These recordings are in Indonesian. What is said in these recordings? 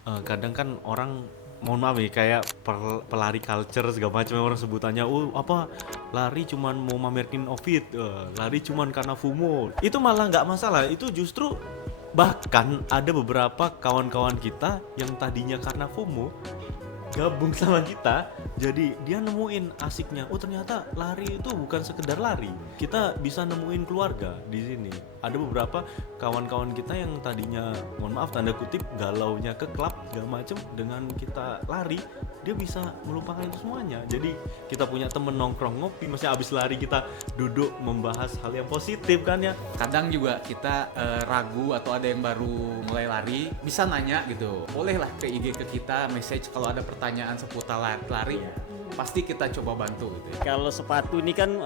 Kadang kan orang, mohon maaf nih, kayak pelari culture segala macam orang sebutannya, oh apa, lari cuman mau mamerkin outfit, lari cuman karena FOMO. Itu malah nggak masalah, itu justru bahkan ada beberapa kawan-kawan kita yang tadinya karena FOMO gabung sama kita, jadi dia nemuin asiknya, oh ternyata lari itu bukan sekedar lari, kita bisa nemuin keluarga di sini. Ada beberapa kawan-kawan kita yang tadinya, mohon maaf tanda kutip, galaunya ke klub segala macem, dengan kita lari dia bisa melupakan itu semuanya. Jadi kita punya temen nongkrong ngopi, maksudnya abis lari kita duduk membahas hal yang positif kan ya. Kadang juga kita ragu atau ada yang baru mulai lari, bisa nanya gitu. Bolehlah ke IG ke kita, message kalau ada pertanyaan seputar lari, pasti kita coba bantu gitu ya. Kalau sepatu ini kan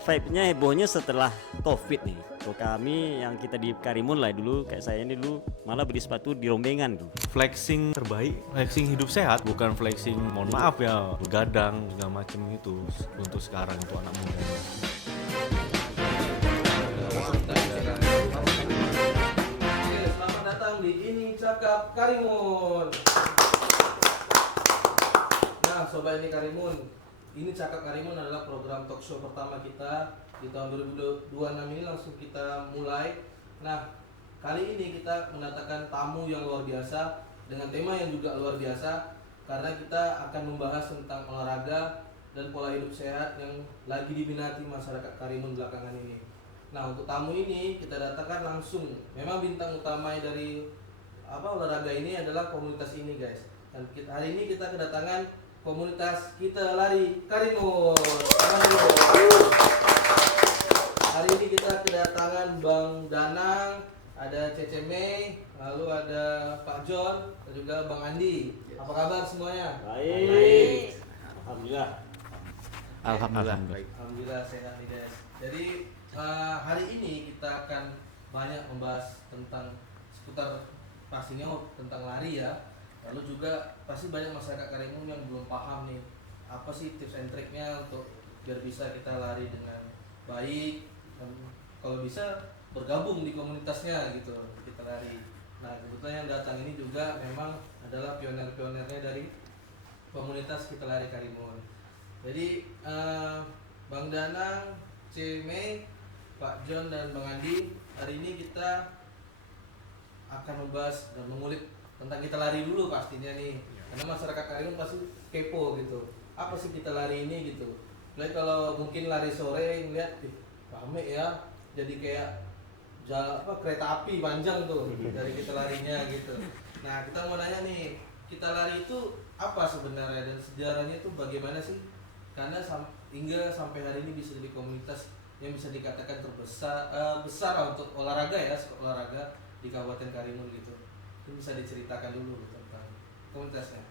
vibe-nya hebohnya setelah Covid nih. Kalau kami yang kita di Karimun lah dulu, kayak saya ini dulu malah beli sepatu di rombengan tuh. Flexing terbaik, flexing hidup sehat, bukan flexing mohon maaf ya begadang segala macem itu untuk sekarang itu anak muda. Selamat datang di Ini Cakap Karimun. Nah, Sobat Ini Karimun, Ini Cakap Karimun adalah program talk show pertama kita di tahun 2026 ini. Langsung kita mulai. Nah, kali ini kita mendatangkan tamu yang luar biasa dengan tema yang juga luar biasa, karena kita akan membahas tentang olahraga dan pola hidup sehat yang lagi diminati masyarakat Karimun belakangan ini. Nah, untuk tamu ini kita datangkan langsung. Memang bintang utama dari olahraga ini adalah komunitas ini, guys. Dan hari ini kita kedatangan komunitas Kita Lari Karimun. Hari ini kita kedatangan Bang Danang, ada Cece Mei, lalu ada Pak John, dan juga Bang Andi. Apa kabar semuanya? Baik. Alhamdulillah. Alhamdulillah. Alhamdulillah sehat nih, guys. Jadi hari ini kita akan banyak membahas tentang seputar pastinya tentang lari ya. Lalu juga pasti banyak masyarakat Karimun yang belum paham nih apa sih tips and triknya untuk biar bisa kita lari dengan baik, dan kalau bisa bergabung di komunitasnya gitu kita lari. Nah, kebetulan yang datang ini juga memang adalah pionir-pionirnya dari komunitas Kita Lari Karimun. Jadi Bang Danang, Cime, Pak John dan Bang Andi, hari ini kita akan membahas dan mengulik tentang kita lari dulu pastinya nih. Karena masyarakat Karimun pasti kepo gitu. Apa sih kita lari ini gitu. Mulai kalau mungkin lari sore ngeliat rame ya, jadi kayak kereta api panjang tuh dari kita larinya gitu. Nah, kita mau nanya nih, kita lari itu apa sebenarnya dan sejarahnya itu bagaimana sih? Karena hingga sampai hari ini bisa jadi komunitas yang bisa dikatakan besar untuk olahraga ya, olahraga di Kabupaten Karimun gitu. Itu bisa diceritakan dulu tentang komunitasnya.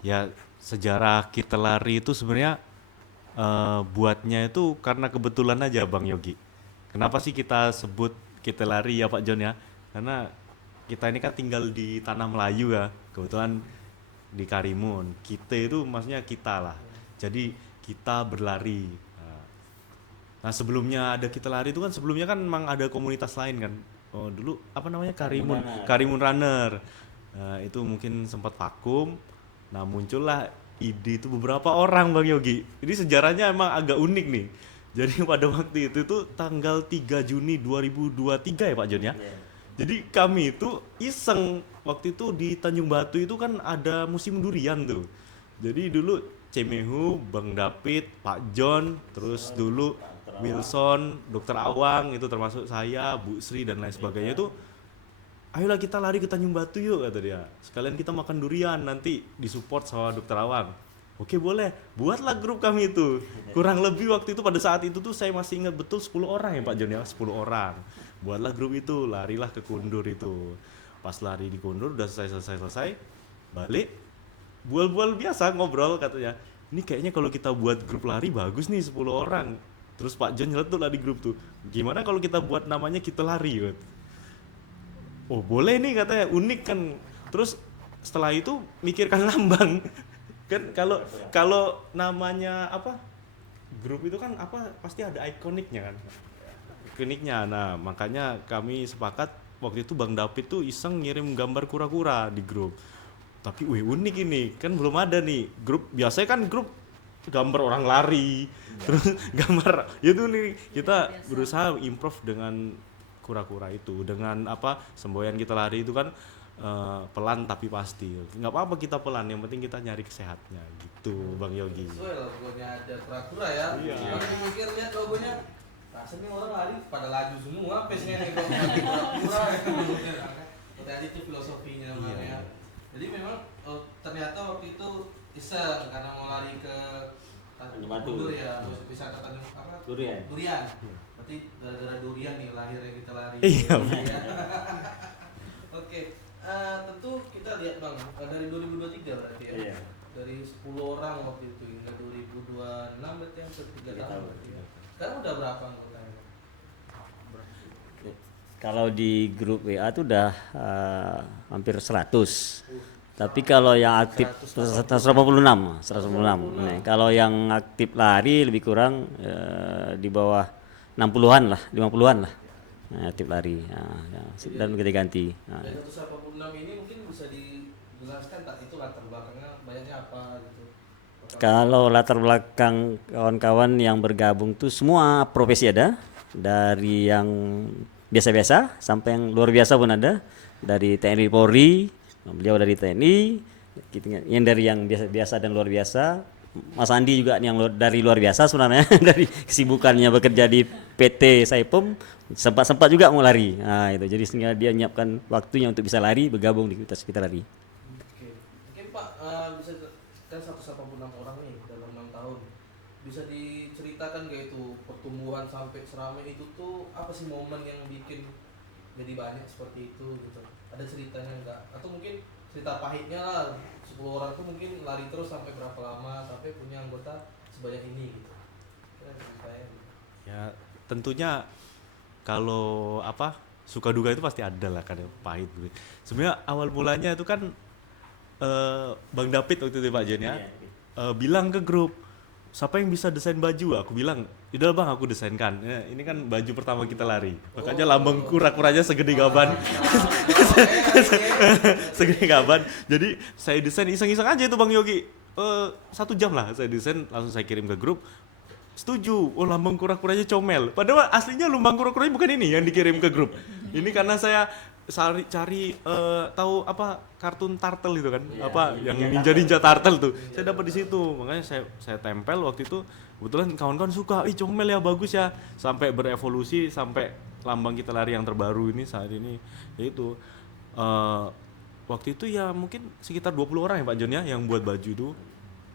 Ya sejarah kita lari itu sebenarnya buatnya itu karena kebetulan aja Bang Yogi. Kenapa sih kita sebut kita lari ya Pak John ya? Karena kita ini kan tinggal di tanah Melayu ya, kebetulan di Karimun. Kita itu maksudnya kita lah. Jadi kita berlari. Nah sebelumnya ada kita lari itu kan sebelumnya kan memang ada komunitas lain kan. Oh, dulu apa namanya Karimun Runner. Nah, itu mungkin sempat vakum. Nah muncullah ide itu beberapa orang Bang Yogi. Ini sejarahnya emang agak unik nih. Jadi pada waktu itu tuh tanggal 3 Juni 2023 ya Pak Jon ya. Jadi kami itu iseng waktu itu di Tanjung Batu itu kan ada musim durian tuh. Jadi dulu Cemehu, Bang David, Pak John, terus dulu Wilson, Dokter Awang itu termasuk saya, Bu Sri dan lain sebagainya itu. Ayolah kita lari ke Tanjung Batu yuk kata dia. Sekalian kita makan durian nanti disupport sama Dokter Awang. Oke boleh, buatlah grup kami itu. Kurang lebih waktu itu pada saat itu tuh saya masih ingat betul 10 orang ya Pak Jon ya, 10 orang. Buatlah grup itu, larilah ke Kundur itu. Pas lari di Kundur udah selesai, balik. Bual-bual biasa ngobrol katanya. Ini kayaknya kalau kita buat grup lari bagus nih 10 orang. Terus Pak Jon nyeletuk lah di grup tuh. Gimana kalau kita buat namanya kita lari? Oh boleh nih katanya, unik kan. Terus setelah itu mikirkan lambang. Kan kalau namanya apa grup itu kan apa pasti ada ikoniknya kan, ikoniknya. Nah makanya kami sepakat waktu itu Bang David tuh iseng ngirim gambar kura-kura di grup. Tapi unik ini, kan belum ada nih grup. Biasanya kan grup gambar orang lari, terus gambar itu nih kita berusaha improve dengan kura-kura itu, dengan apa semboyan kita lari itu kan pelan tapi pasti. Nggak apa-apa kita pelan, yang penting kita nyari kesehatnya gitu, Bang Yogi. Sesuai logonya ada kura-kura ya. Iya. Kalau dipikir lihat logonya, rasanya orang lari pada laju semua, face-nya nih kura-kura. Tadi itu filosofinya namanya. Jadi memang ternyata waktu itu iseng karena mau lari ke Batu. ya, wisata Tanjung apa? Durian. Durian. Berarti gara-gara durian nih lahirnya kita lari. Iya. Oke, tentu kita lihat Bang, dari 2023 berarti ya. Iya. Dari 10 orang waktu itu hingga 2026 berarti hampir 3 tahun tahun. berarti ya. Sekarang udah berapa anggotanya? Kalau di grup WA tuh udah hampir 100. Tapi kalau yang aktif 186. Nih, kalau yang aktif lari lebih kurang di bawah 60-an lah, 50-an lah. Nah, aktif lari. Dan ganti-ganti. Dari 186 ini mungkin bisa dijelaskan tak itu latar belakangnya banyaknya apa gitu. Kalau latar belakang kawan-kawan yang bergabung tuh semua profesi ada, dari yang biasa-biasa sampai yang luar biasa pun ada, dari TNI Polri, beliau dari TNI, yang dari yang biasa-biasa dan luar biasa. Mas Andi juga yang dari luar biasa sebenarnya, dari kesibukannya bekerja di PT Saipem, sempat juga mau lari. Nah itu, jadi sehingga dia menyiapkan waktunya untuk bisa lari, bergabung di kita lari. Oke. Mungkin Pak bisa kan 186 orang nih dalam 6 tahun. Bisa diceritakan gak itu pertumbuhan sampai seramai itu tuh apa sih momen yang bikin jadi banyak seperti itu gitu? Ada ceritanya enggak? Atau mungkin cerita pahitnya lah, 10 orang tuh mungkin lari terus sampai berapa lama sampai punya anggota sebanyak ini gitu. Kira ceritanya gitu. Ya tentunya kalau apa suka duka itu pasti ada lah, kadang pahit gitu. Sebenarnya awal mulanya itu kan Bang David waktu itu Pak Jen ya bilang ke grup, siapa yang bisa desain baju? Aku bilang, udah Bang aku desainkan. Ya, ini kan baju pertama kita lari. Makanya lambang kura-kuranya segede gaban. Segede gaban. Jadi saya desain iseng-iseng aja itu Bang Yogi. 1 jam lah saya desain, langsung saya kirim ke grup. Setuju, oh lambang kura-kuranya comel. Padahal aslinya lambang kura-kuranya bukan ini yang dikirim ke grup. Ini karena saya cari tahu apa kartun turtle itu kan, apa yang ninja turtle tuh. Saya dapat di situ. Makanya saya tempel waktu itu. Kebetulan kawan-kawan suka, comel ya, bagus ya. Sampai berevolusi sampai lambang kita lari yang terbaru ini saat ini, yaitu waktu itu ya mungkin sekitar 20 orang ya Pak Jon ya yang buat baju itu.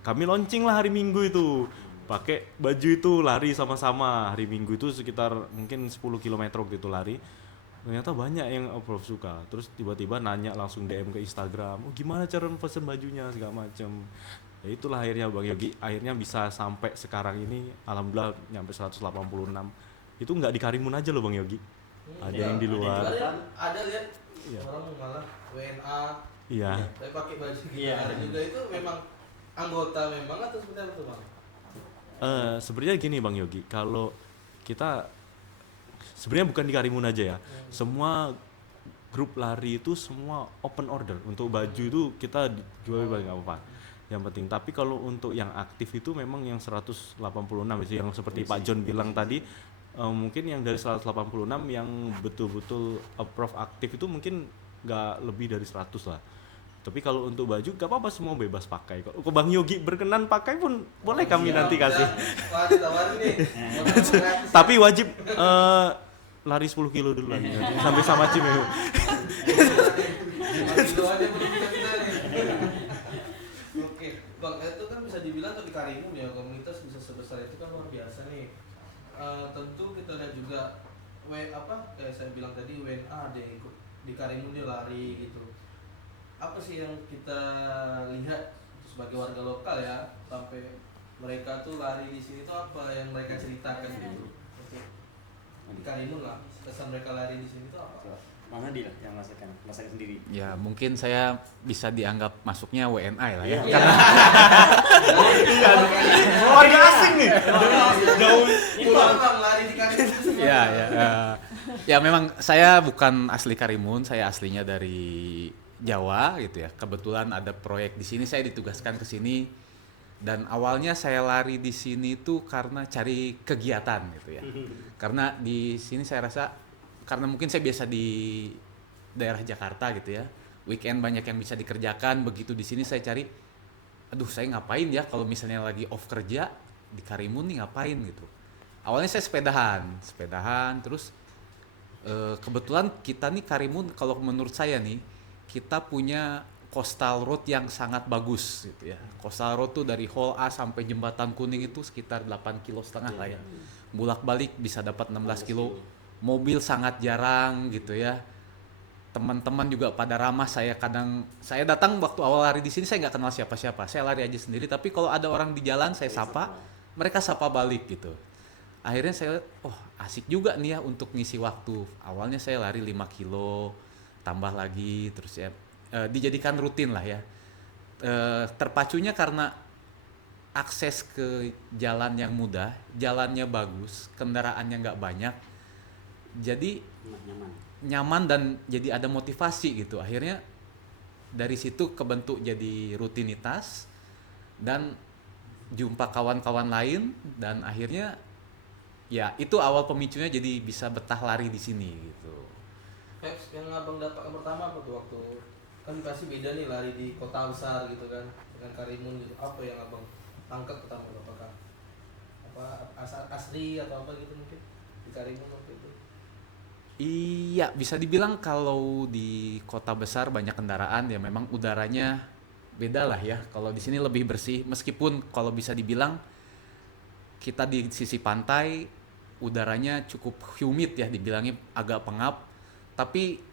Kami launching lah hari Minggu itu. Pakai baju itu lari sama-sama. Hari Minggu itu sekitar mungkin 10 km waktu itu lari. Ternyata banyak yang approve suka. Terus tiba-tiba nanya langsung DM ke Instagram, oh gimana cara pesen bajunya segala macam. Ya itulah akhirnya Bang Yogi, akhirnya bisa sampai sekarang ini alhamdulillah nyampe 186. Itu nggak di Karimun aja loh Bang Yogi. Ada yang di luar. Ada lihat Iya. orang malah WNA. Iya. Tapi pakai baju kita juga itu memang anggota memang atau seperti apa tuh Bang? Sebenarnya gini Bang Yogi, kalau kita sebenarnya bukan di Karimun aja ya, semua grup lari itu semua open order. Untuk baju itu kita jual nggak apa-apa, yang penting. Tapi kalau untuk yang aktif itu memang yang 186 itu yang seperti Pak Jon bilang tadi, mungkin yang dari 186 yang betul-betul approve aktif itu mungkin nggak lebih dari 100 lah. Tapi kalau untuk baju gak apa-apa, semua bebas pakai. Kalau Bang Yogi berkenan pakai pun boleh kami nanti kasih. Wah, ditawarin nih. Tapi wajib lari 10 kilo dulu lah sampai sama Cim ya. Oke, Bang, itu kan bisa dibilang tuh di Karimun ya, komunitas bisa sebesar itu kan luar biasa nih. Tentu kita lihat juga kayak saya bilang tadi WNA ada yang ikut di Karimun dia lari gitu. Apa sih yang kita lihat sebagai warga lokal ya, sampai mereka tuh lari di sini tuh apa yang mereka ceritakan gitu? Oke. Di Karimun lah, kesan mereka lari di sini tuh apa? Mana dia yang masakan sendiri? Ya mungkin saya bisa dianggap masuknya WNA lah ya. Iya. Warga asing nih. Jauh. Pulang Bang lari di Karimun. Iya, ya. Ya memang saya bukan asli Karimun, saya aslinya dari Jawa gitu ya. Kebetulan ada proyek di sini, saya ditugaskan ke sini. Dan awalnya saya lari di sini tuh karena cari kegiatan gitu ya. Karena di sini saya rasa, karena mungkin saya biasa di daerah Jakarta gitu ya. Weekend banyak yang bisa dikerjakan, begitu di sini saya cari, aduh saya ngapain ya kalau misalnya lagi off kerja di Karimun nih ngapain gitu. Awalnya saya sepedahan, terus kebetulan kita nih Karimun kalau menurut saya nih kita punya coastal road yang sangat bagus gitu ya. Coastal road tuh dari Hall A sampai Jembatan Kuning itu sekitar 8,5 kilo lah ya. Bolak-balik bisa dapat 16 kilo. Mobil sangat jarang gitu ya. Teman-teman juga pada ramah. Saya datang waktu awal lari di sini saya nggak kenal siapa-siapa. Saya lari aja sendiri, tapi kalau ada orang di jalan saya sapa, mereka sapa balik gitu. Akhirnya saya asik juga nih ya untuk ngisi waktu. Awalnya saya lari 5 kilo, tambah lagi terus ya dijadikan rutin lah ya. Terpacunya karena akses ke jalan yang mudah, jalannya bagus, kendaraannya nggak banyak, jadi nyaman dan jadi ada motivasi gitu. Akhirnya dari situ kebentuk jadi rutinitas dan jumpa kawan-kawan lain, dan akhirnya ya itu awal pemicunya jadi bisa betah lari di sini gitu. Peps, yang abang dapatkan pertama apa tuh waktu kan pasti beda nih lari di kota besar gitu kan dengan Karimun gitu. Apa yang abang tangkap pertama, apakah asri atau apa gitu mungkin di Karimun waktu itu? Iya, bisa dibilang kalau di kota besar banyak kendaraan ya memang udaranya beda lah ya. Kalau di sini lebih bersih, meskipun kalau bisa dibilang kita di sisi pantai udaranya cukup humid ya, dibilangnya agak pengap, tapi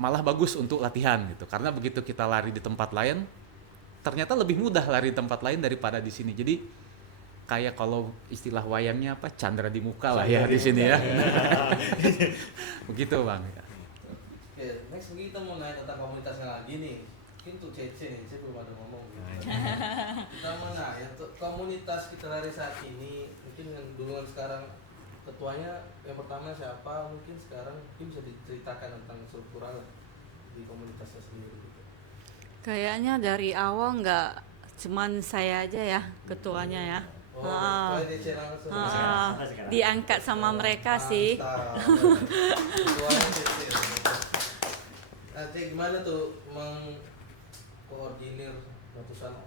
malah bagus untuk latihan gitu. Karena begitu kita lari di tempat lain, ternyata lebih mudah lari di tempat lain daripada di sini. Jadi kayak kalau istilah wayangnya apa, candra di muka lah ya di sini ya. Begitu Bang. Oke, next kita mau nanya tentang komunitasnya lagi nih. Mungkin tuh Cece nih, saya belum ada ngomong gitu. Kita mau nanya tuh komunitas kita lari saat ini, mungkin yang dulu kan sekarang ketuanya yang pertama siapa, mungkin sekarang mungkin bisa diceritakan tentang struktural di komunitasnya sendiri gitu. Kayaknya dari awal nggak cuman saya aja ya ketuanya ya. Ketua DC langsung. Diangkat sama mereka sih. Ketuanya DC. Nah, Cek, gimana tuh mengkoordinir ratusan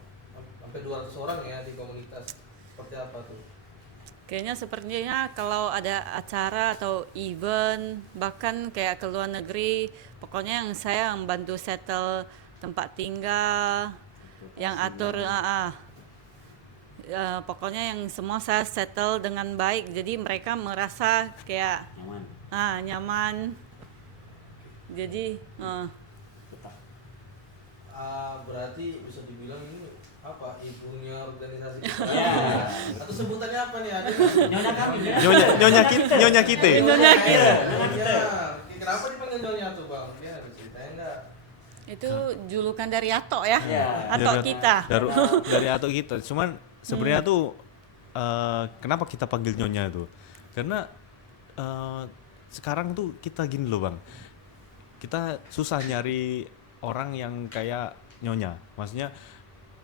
sampai 200 orang ya di komunitas? Seperti apa tuh? Kayaknya sepertinya kalau ada acara atau event, bahkan kayak ke luar negeri, pokoknya yang saya membantu settle tempat tinggal, yang atur, pokoknya yang semua saya settle dengan baik, jadi mereka merasa kayak nyaman. Jadi berarti bisa dibilang ini apa, ibunya organisasi kita? Atau sebutannya apa nih, ada Nyonya kita. Kenapa dipanggil nyonya tuh Bang? Ya ada ceritanya enggak? itu julukan dari Atok ya, Atok kita. Dari Atok kita. Cuman sebenarnya tuh kenapa kita panggil nyonya tuh? Karena sekarang tuh kita gini loh Bang. Kita susah nyari orang yang kayak nyonya. Maksudnya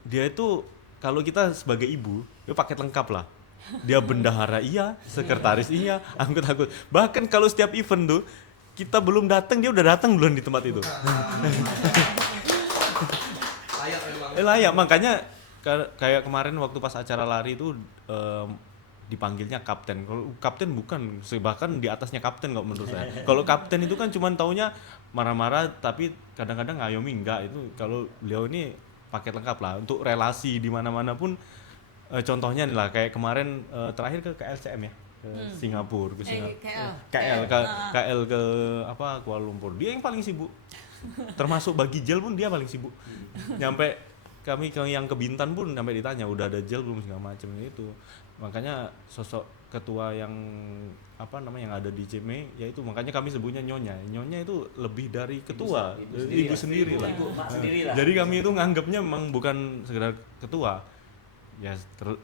dia itu kalau kita sebagai ibu, dia paket lengkap lah. Dia bendahara iya, sekretaris iya, angkut-angkut. Bahkan kalau setiap event tuh kita belum datang, dia udah datang belum di tempat itu. Layak memang. Layak, makanya kayak kemarin waktu pas acara lari itu dipanggilnya kapten. Kalau kapten bukan, bahkan di atasnya kapten kalau menurut saya. Kalau kapten itu kan cuman taunya marah-marah, tapi kadang-kadang ngayomi enggak. Itu kalau beliau ini paket lengkap lah untuk relasi di mana-mana pun. Contohnya nih lah kayak kemarin terakhir ke KLCM ya, ke Singapura, ke KL ke apa Kuala Lumpur. Dia yang paling sibuk. Termasuk bagi gel pun dia paling sibuk. Nyampe kami yang ke Bintan pun sampai ditanya udah ada gel belum segala macam itu. Makanya sosok ketua yang apa namanya yang ada di CME yaitu makanya kami sebutnya nyonya. Nyonya itu lebih dari ketua, ibu sendiri lah. Jadi kami itu nganggapnya memang bukan sekedar ketua. ya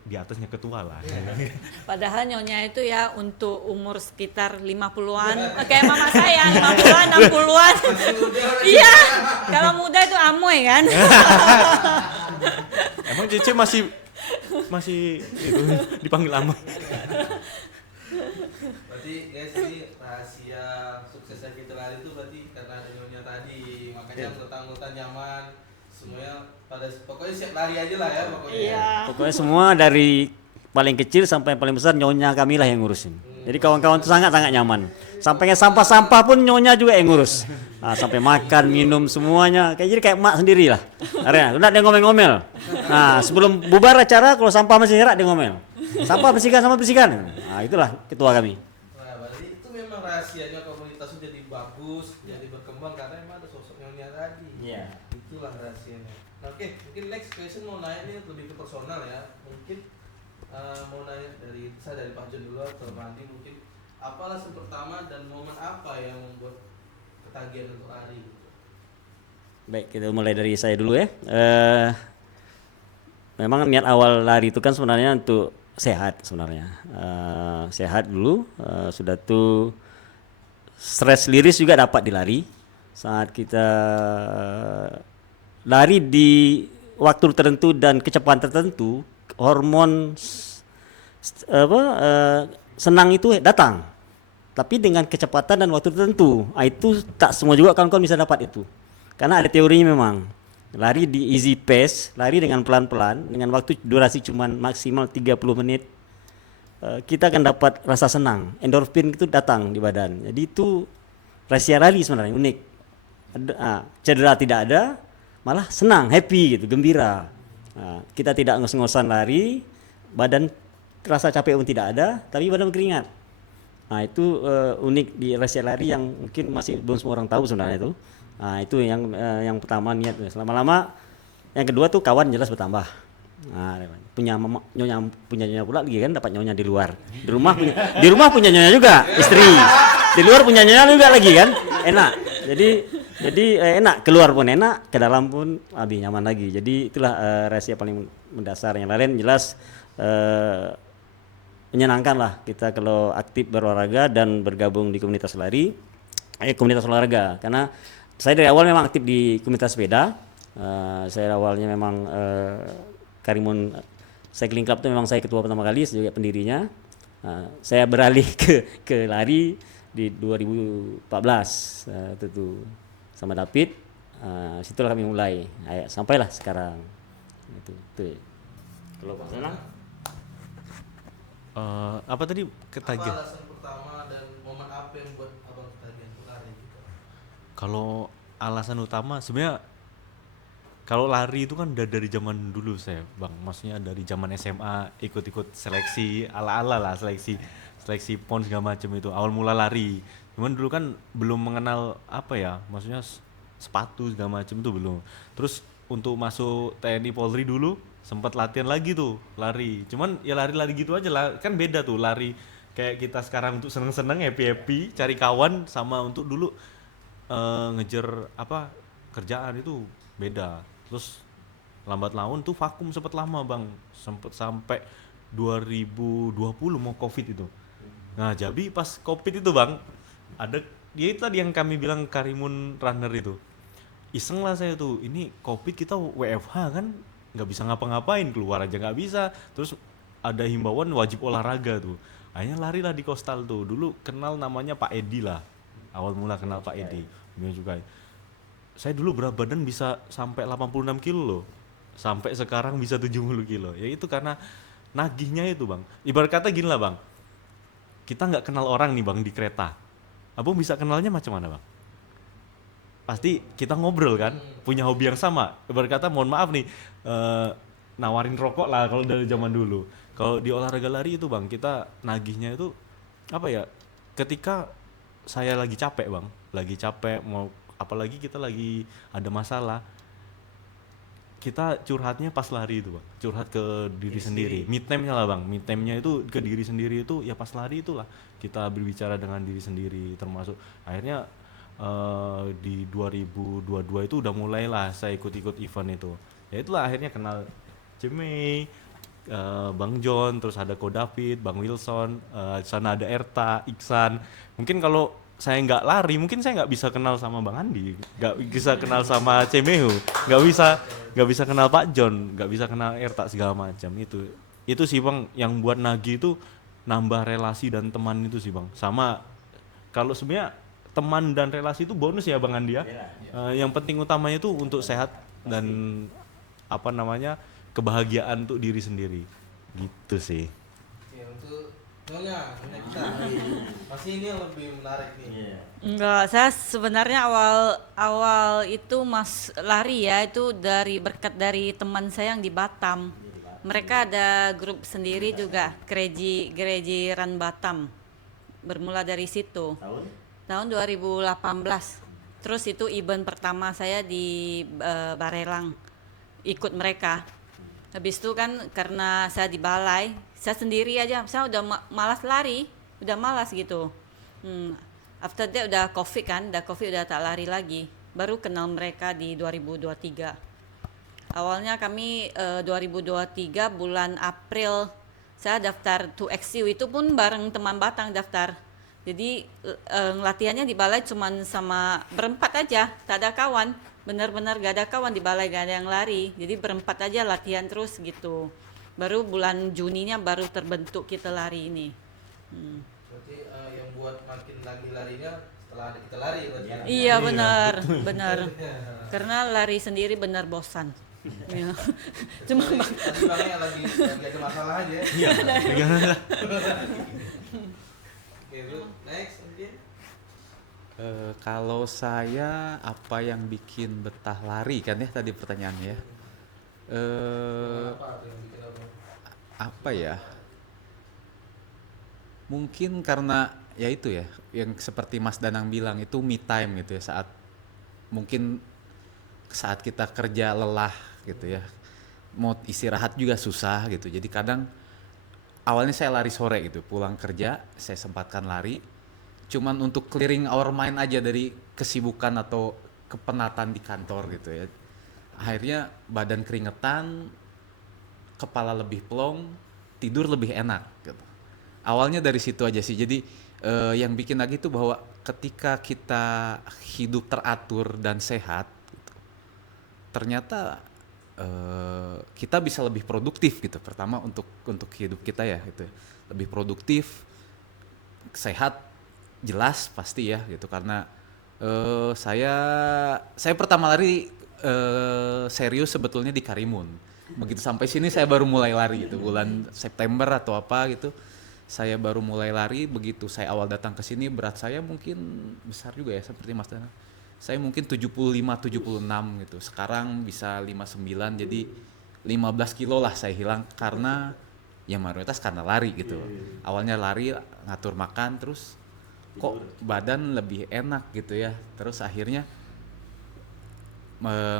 di atasnya ketua lah. Padahal nyonya itu ya untuk umur sekitar 50-an, kayak mama saya 50-an, 60-an. Iya, kalau muda itu amoy kan. Emang Cece masih itu dipanggil amoy. Berarti guys, ini rahasia suksesnya kita lari itu berarti karena ada nyonya tadi, makanya anggota-anggota nyaman, semuanya pokoknya siap lari aja lah ya pokoknya. Iya. Pokoknya semua dari paling kecil sampai yang paling besar nyonya kami lah yang ngurusin. Jadi kawan-kawan itu sangat-sangat nyaman. Sampai sampah-sampah pun nyonya juga yang ngurus. Nah, sampai makan, minum semuanya. Jadi kayak emak sendiri lah. Akhirnya, udah dia ngomel-ngomel. Nah, sebelum bubar acara kalau sampah masih nyerak dia ngomel. Sampah bersihkan. Nah, itulah ketua kami. Nah, berarti itu memang rahasianya komunitas itu jadi bagus, jadi berkembang karena emang ada sosok nyonya tadi. Iya. Itulah rahasianya. Nah, oke, mungkin next question mau nanya nih lebih ke personal ya. Mungkin mau nanya dari Pak John dulu atau Mandi, mungkin apa alasan pertama dan momen apa yang membuat ketagihan untuk lari? Baik, kita mulai dari saya dulu ya. Memang niat awal lari itu kan sebenarnya untuk sehat sebenarnya. Sehat dulu, sudah tuh stres liris juga dapat dilari. Saat kita lari di waktu tertentu dan kecepatan tertentu, hormon senang itu datang. Tapi dengan kecepatan dan waktu tertentu. Itu tak semua juga kawan-kawan bisa dapat itu. Karena ada teorinya memang. Lari di easy pace, lari dengan pelan-pelan, dengan waktu durasi cuma maksimal 30 menit. Kita akan dapat rasa senang. Endorfin itu datang di badan. Jadi itu rahasia lari sebenarnya unik. Cedera tidak ada, malah senang, happy gitu, gembira. Kita tidak ngos-ngosan lari, badan rasa capek pun tidak ada, tapi badan berkeringat. Nah itu unik di rahasia lari yang mungkin masih belum semua orang tahu sebenarnya itu. Nah itu yang pertama niat. Lama-lama yang kedua tuh kawan jelas bertambah. Nah, punya nyonya pula lagi kan, dapat nyonya di luar. Di rumah punya nyonya juga, istri. Di luar punya nyonya juga lagi kan, enak. Jadi enak, keluar pun enak, ke dalam pun lebih nyaman lagi. Jadi itulah rahasia paling mendasar. Yang lain jelas menyenangkan lah kita kalau aktif berolahraga dan bergabung di komunitas lari, komunitas olahraga. Karena saya dari awal memang aktif di komunitas sepeda. Saya awalnya memang Karimun Cycling Club itu memang saya ketua pertama kali, juga pendirinya. Saya beralih ke lari di 2014 itu sama David. Situlah kami mulai. Sampailah sekarang. Itu. Kalau Pak Senang? Apa tadi Apa ketagihan? alasan pertama dan momen apa yang buat abang ketagihan untuk lari gitu? Kalau alasan utama sebenarnya kalau lari itu kan udah dari zaman dulu saya, Bang. Maksudnya dari zaman SMA ikut-ikut seleksi ala-ala lah, seleksi PON segala macam itu. Awal mula lari. Cuman dulu kan belum mengenal apa ya, maksudnya sepatu segala macam itu belum. Terus untuk masuk TNI Polri dulu sempat latihan lagi tuh lari. Cuman ya lari-lari gitu aja lah. Kan beda tuh lari kayak kita sekarang untuk seneng-seneng happy-happy, cari kawan sama untuk dulu ngejar apa kerjaan itu beda. Terus lambat laun tuh vakum sempet lama Bang, sempet sampai 2020 mau Covid itu. Nah jadi pas Covid itu Bang, ada dia itu tadi yang kami bilang Karimun Runner itu. Iseng lah saya tuh, ini Covid kita WFH kan, nggak bisa ngapa-ngapain, keluar aja nggak bisa. Terus ada himbauan wajib olahraga tuh. Akhirnya lari lah di Coastal tuh. Dulu kenal namanya Pak Edi lah. Awal mula kenal Pak Edi. Dia juga. Saya dulu berat badan bisa sampai 86 kilo loh. Sampai sekarang bisa 70 kilo. Ya itu karena nagihnya itu Bang. Ibarat kata gini lah Bang. Kita nggak kenal orang nih Bang di kereta. Abang bisa kenalnya macam mana Bang? Pasti kita ngobrol kan. Punya hobi yang sama. Ibarat kata mohon maaf nih. Nawarin rokok lah kalau dari zaman dulu. Kalau di olahraga lari itu Bang. Kita nagihnya itu apa ya. Ketika saya lagi capek Bang. Lagi capek mau apalagi kita lagi ada masalah, kita curhatnya pas lari itu Bang, curhat ke diri sendiri, me time-nya lah Bang, me time-nya itu ke diri sendiri itu ya pas lari itulah kita berbicara dengan diri sendiri, termasuk akhirnya di 2022 itu udah mulailah saya ikut-ikut event itu, ya itulah akhirnya kenal Jemmy, Bang John, terus ada Ko David, Bang Wilson, sana ada Erta, Iksan. Mungkin kalau saya nggak lari, mungkin saya nggak bisa kenal sama Bang Andi, nggak bisa kenal sama Cemehu, nggak bisa kenal Pak John, nggak bisa kenal Erta segala macam itu sih Bang yang buat Nagi itu nambah relasi dan teman itu sih Bang. Sama kalau sebenarnya teman dan relasi itu bonus ya Bang Andi ya. Yang penting utamanya itu untuk sehat dan apa namanya kebahagiaan untuk diri sendiri gitu sih. Oke, untuk Nyonya kita pasti ini yang lebih menarik nih. Enggak, saya sebenarnya awal itu lari ya itu dari berkat dari teman saya yang di Batam. Mereka ada grup sendiri juga, Gereji Run Batam. Bermula dari situ. Tahun 2018. Terus itu event pertama saya di Barelang. Ikut mereka. Habis itu kan karena saya di balai, saya sendiri aja, saya udah malas lari, udah malas gitu. After that udah COVID udah tak lari lagi. Baru kenal mereka di 2023. Awalnya kami 2023 bulan April saya daftar 2XU itu pun bareng teman Batang daftar. Jadi latihannya di balai cuman sama berempat aja, tak ada kawan. Benar-benar gak ada kawan di balai, gak ada yang lari. Jadi berempat aja latihan terus gitu. Baru bulan Juninya baru terbentuk kita lari ini. Berarti yang buat makin lagi larinya setelah ada kita lari berarti. Iya benar. Karena lari sendiri benar bosan. Iya. Cuma Tadi Bangnya lagi ada masalah aja. Iya. Oke, terus next mungkin. Kalau saya apa yang bikin betah lari kan ya tadi pertanyaannya ya. Apa tuh yang bikin Apa ya? Mungkin karena ya itu ya yang seperti Mas Danang bilang itu me time gitu ya, saat kita kerja lelah gitu ya, mau istirahat juga susah gitu, jadi kadang awalnya saya lari sore gitu, pulang kerja saya sempatkan lari cuman untuk clearing our mind aja dari kesibukan atau kepenatan di kantor gitu ya. Akhirnya badan keringetan, kepala lebih plong, tidur lebih enak gitu. Awalnya dari situ aja sih. Jadi yang bikin lagi itu bahwa ketika kita hidup teratur dan sehat gitu, ternyata kita bisa lebih produktif gitu. Pertama untuk hidup kita ya gitu. Lebih produktif, sehat jelas pasti ya gitu, karena saya pertama lari serius sebetulnya di Karimun. Begitu sampai sini saya baru mulai lari gitu, bulan September atau apa gitu. Saya baru mulai lari. Begitu saya awal datang ke sini berat saya mungkin besar juga ya seperti Mas Dana. Saya mungkin 75-76 gitu. Sekarang bisa 59, jadi 15 kilo lah saya hilang karena ya mayoritas karena lari gitu. Awalnya lari, ngatur makan, terus kok badan lebih enak gitu ya. Terus akhirnya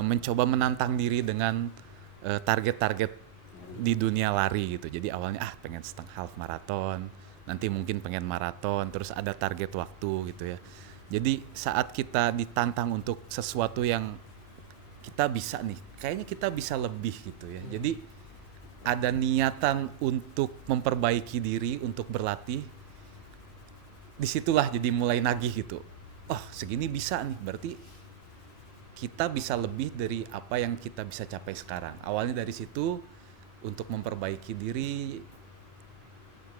mencoba menantang diri dengan target-target di dunia lari gitu. Jadi awalnya pengen setengah half maraton, nanti mungkin pengen maraton, terus ada target waktu gitu ya. Jadi saat kita ditantang untuk sesuatu yang kita bisa nih, kayaknya kita bisa lebih gitu ya. Jadi ada niatan untuk memperbaiki diri, untuk berlatih. Disitulah jadi mulai nagih gitu. Oh segini bisa nih, berarti kita bisa lebih dari apa yang kita bisa capai sekarang. Awalnya dari situ untuk memperbaiki diri,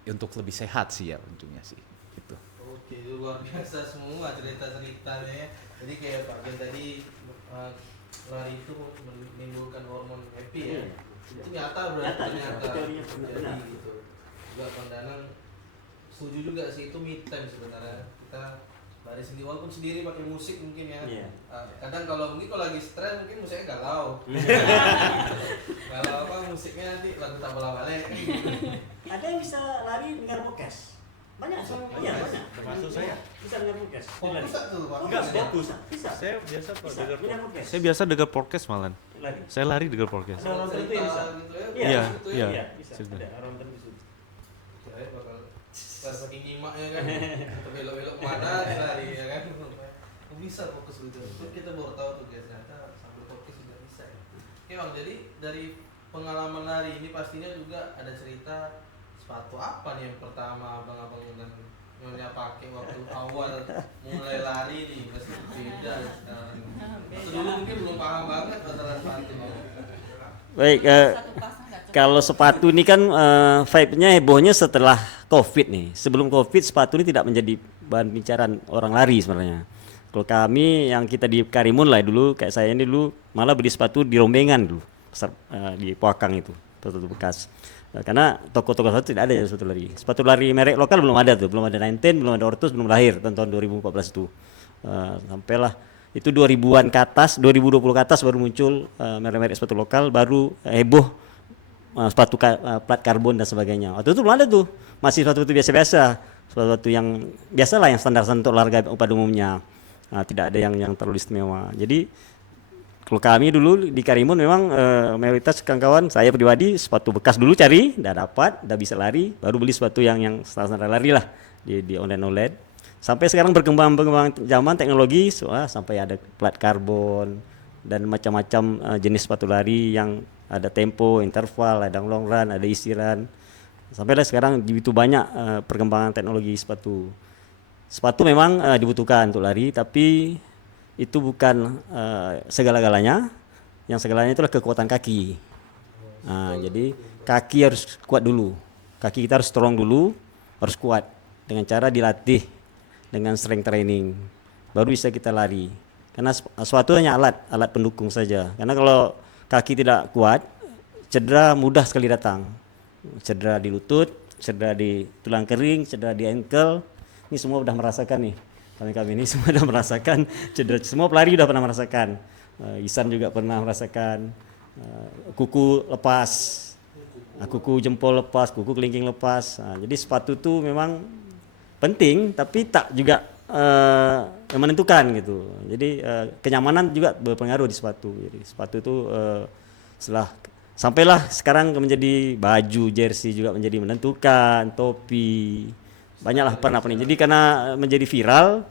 untuk lebih sehat sih ya ujungnya sih gitu. Oke, luar biasa semua cerita-ceritanya ya. Jadi kayak Pak Gen tadi lari itu menimbulkan hormon happy ya. Itu nyata berarti terjadi gitu. Juga Bang Danang setuju juga sih, itu me time sebenarnya. Kita lari sendiri walaupun sendiri pakai musik mungkin ya. Kadang kalau lagi stres mungkin musiknya galau. Galau musiknya nanti lagu tak bola balik. Ada yang bisa lari dengan podcast. Banyak. Termasuk saya. Bisa dengan podcast. Fokus tuh Pak. Enggak, fokus. Bisa. Saya biasa dengar Dengan podcast. Saya biasa dengar podcast malan. Lari. Saya lari dengar podcast. Ada orang tertentu yang bisa. Gitu ya. Iya, gitu iya. ya. Bisa. Cerita. Ada orang tertentu. Kirain bakal saking nyimaknya kan. Atau belok-belok kemana dia lari ya kan. Kok bisa fokus gitu. Terus kita baru tahu tuh guys, ternyata sambil podcast juga bisa ya. Oke Bang, jadi dari pengalaman lari ini pastinya juga ada cerita sepatu apa nih yang pertama abang-abang dan nyonya pakai waktu awal mulai lari nih, pasti beda ya sekarang. Waktu dulu mungkin belum paham banget masalah sepatu. Baik, kalau sepatu ini kan vibe-nya hebohnya setelah COVID nih. Sebelum COVID sepatu ini tidak menjadi bahan pembicaraan orang lari sebenarnya. Kalau kami yang kita di Karimun lah dulu, kayak saya ini dulu malah beli sepatu di Rombengan dulu, di Poakang itu, sepatu bekas. Karena toko-toko sepatu tidak ada ya sepatu lari. Sepatu lari merek lokal belum ada tuh, belum ada Nine, belum ada Ortus, belum lahir tahun 2014 itu. Sampailah itu 2000-an ke atas, 2020 ke atas baru muncul merek-merek sepatu lokal, baru heboh sepatu plat karbon dan sebagainya. Waktu itu belum ada tuh, masih sepatu biasa-biasa, sepatu yang biasa lah yang standar-standar untuk olahraga pada umumnya. Tidak ada yang terlalu istimewa. Jadi kalau kami dulu di Karimun memang mayoritas kawan-kawan saya pribadi sepatu bekas dulu cari, udah dapat, udah bisa lari, baru beli sepatu yang standar lari lah di online. Sampai sekarang berkembang zaman teknologi, sampai ada plat karbon dan macam-macam jenis sepatu lari yang ada tempo, interval, ada long run, ada easy run. Sampailah sekarang begitu banyak perkembangan teknologi sepatu. Sepatu memang dibutuhkan untuk lari, tapi itu bukan segala-galanya. Yang segalanya itulah kekuatan kaki. Jadi kaki harus kuat dulu. Kaki kita harus strong dulu, harus kuat dengan cara dilatih dengan strength training. Baru bisa kita lari. Karena sepatu hanya alat pendukung saja. Karena kalau kaki tidak kuat, cedera mudah sekali datang. Cedera di lutut, cedera di tulang kering, cedera di ankle. Ini semua udah merasakan nih. Kami ini semua udah merasakan cedera. Semua pelari udah pernah merasakan. Isan juga pernah merasakan kuku lepas, kuku jempol lepas, kuku kelingking lepas. Jadi sepatu itu memang penting, tapi tak juga menentukan gitu. Jadi kenyamanan juga berpengaruh di sepatu. Jadi sepatu itu sampailah sekarang menjadi baju, jersey juga menjadi menentukan, topi. Banyaklah pernah nih. Jadi karena menjadi viral,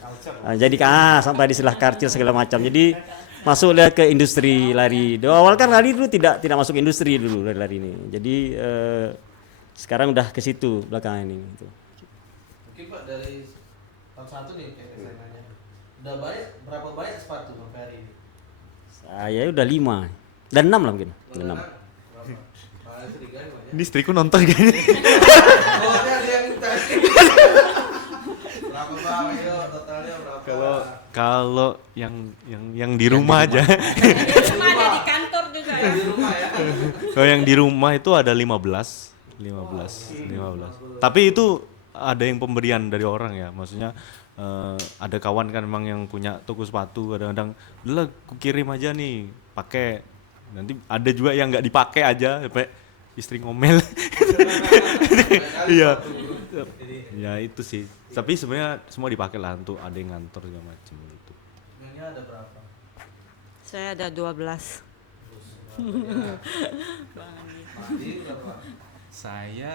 jadi sampai diistilah karcil segala macam. Jadi masuklah ke industri lari. Di awal kan lari dulu tidak masuk industri dulu lari ini. Jadi sekarang udah ke situ belakangan ini. Gitu. Mungkin Pak dari tahun 1 nih kayak saya nanya, udah berapa banyak sepatu sampai hari ini? Saya udah 5 dan 6 lah mungkin. 6. Ini istriku nonton kayaknya. Oh, ada yang berapa bang? Ayo totalnya berapa? Kalau yang di rumah aja. Cuma ada di kantor juga ya. Di rumah ya. Kalau yang di rumah itu ada 15. Tapi itu ada yang pemberian dari orang ya. Maksudnya ada kawan kan memang yang punya toko sepatu, kadang-kadang udah aku kirim aja nih, pakai. Nanti ada juga yang nggak dipakai aja sampai istri ngomel. Iya. Ya itu sih. Tapi sebenarnya semua dipakai lah untuk ada yang ngantor segala macam gitu. Nyonya ada berapa? Saya ada 12. Mati berapa? Saya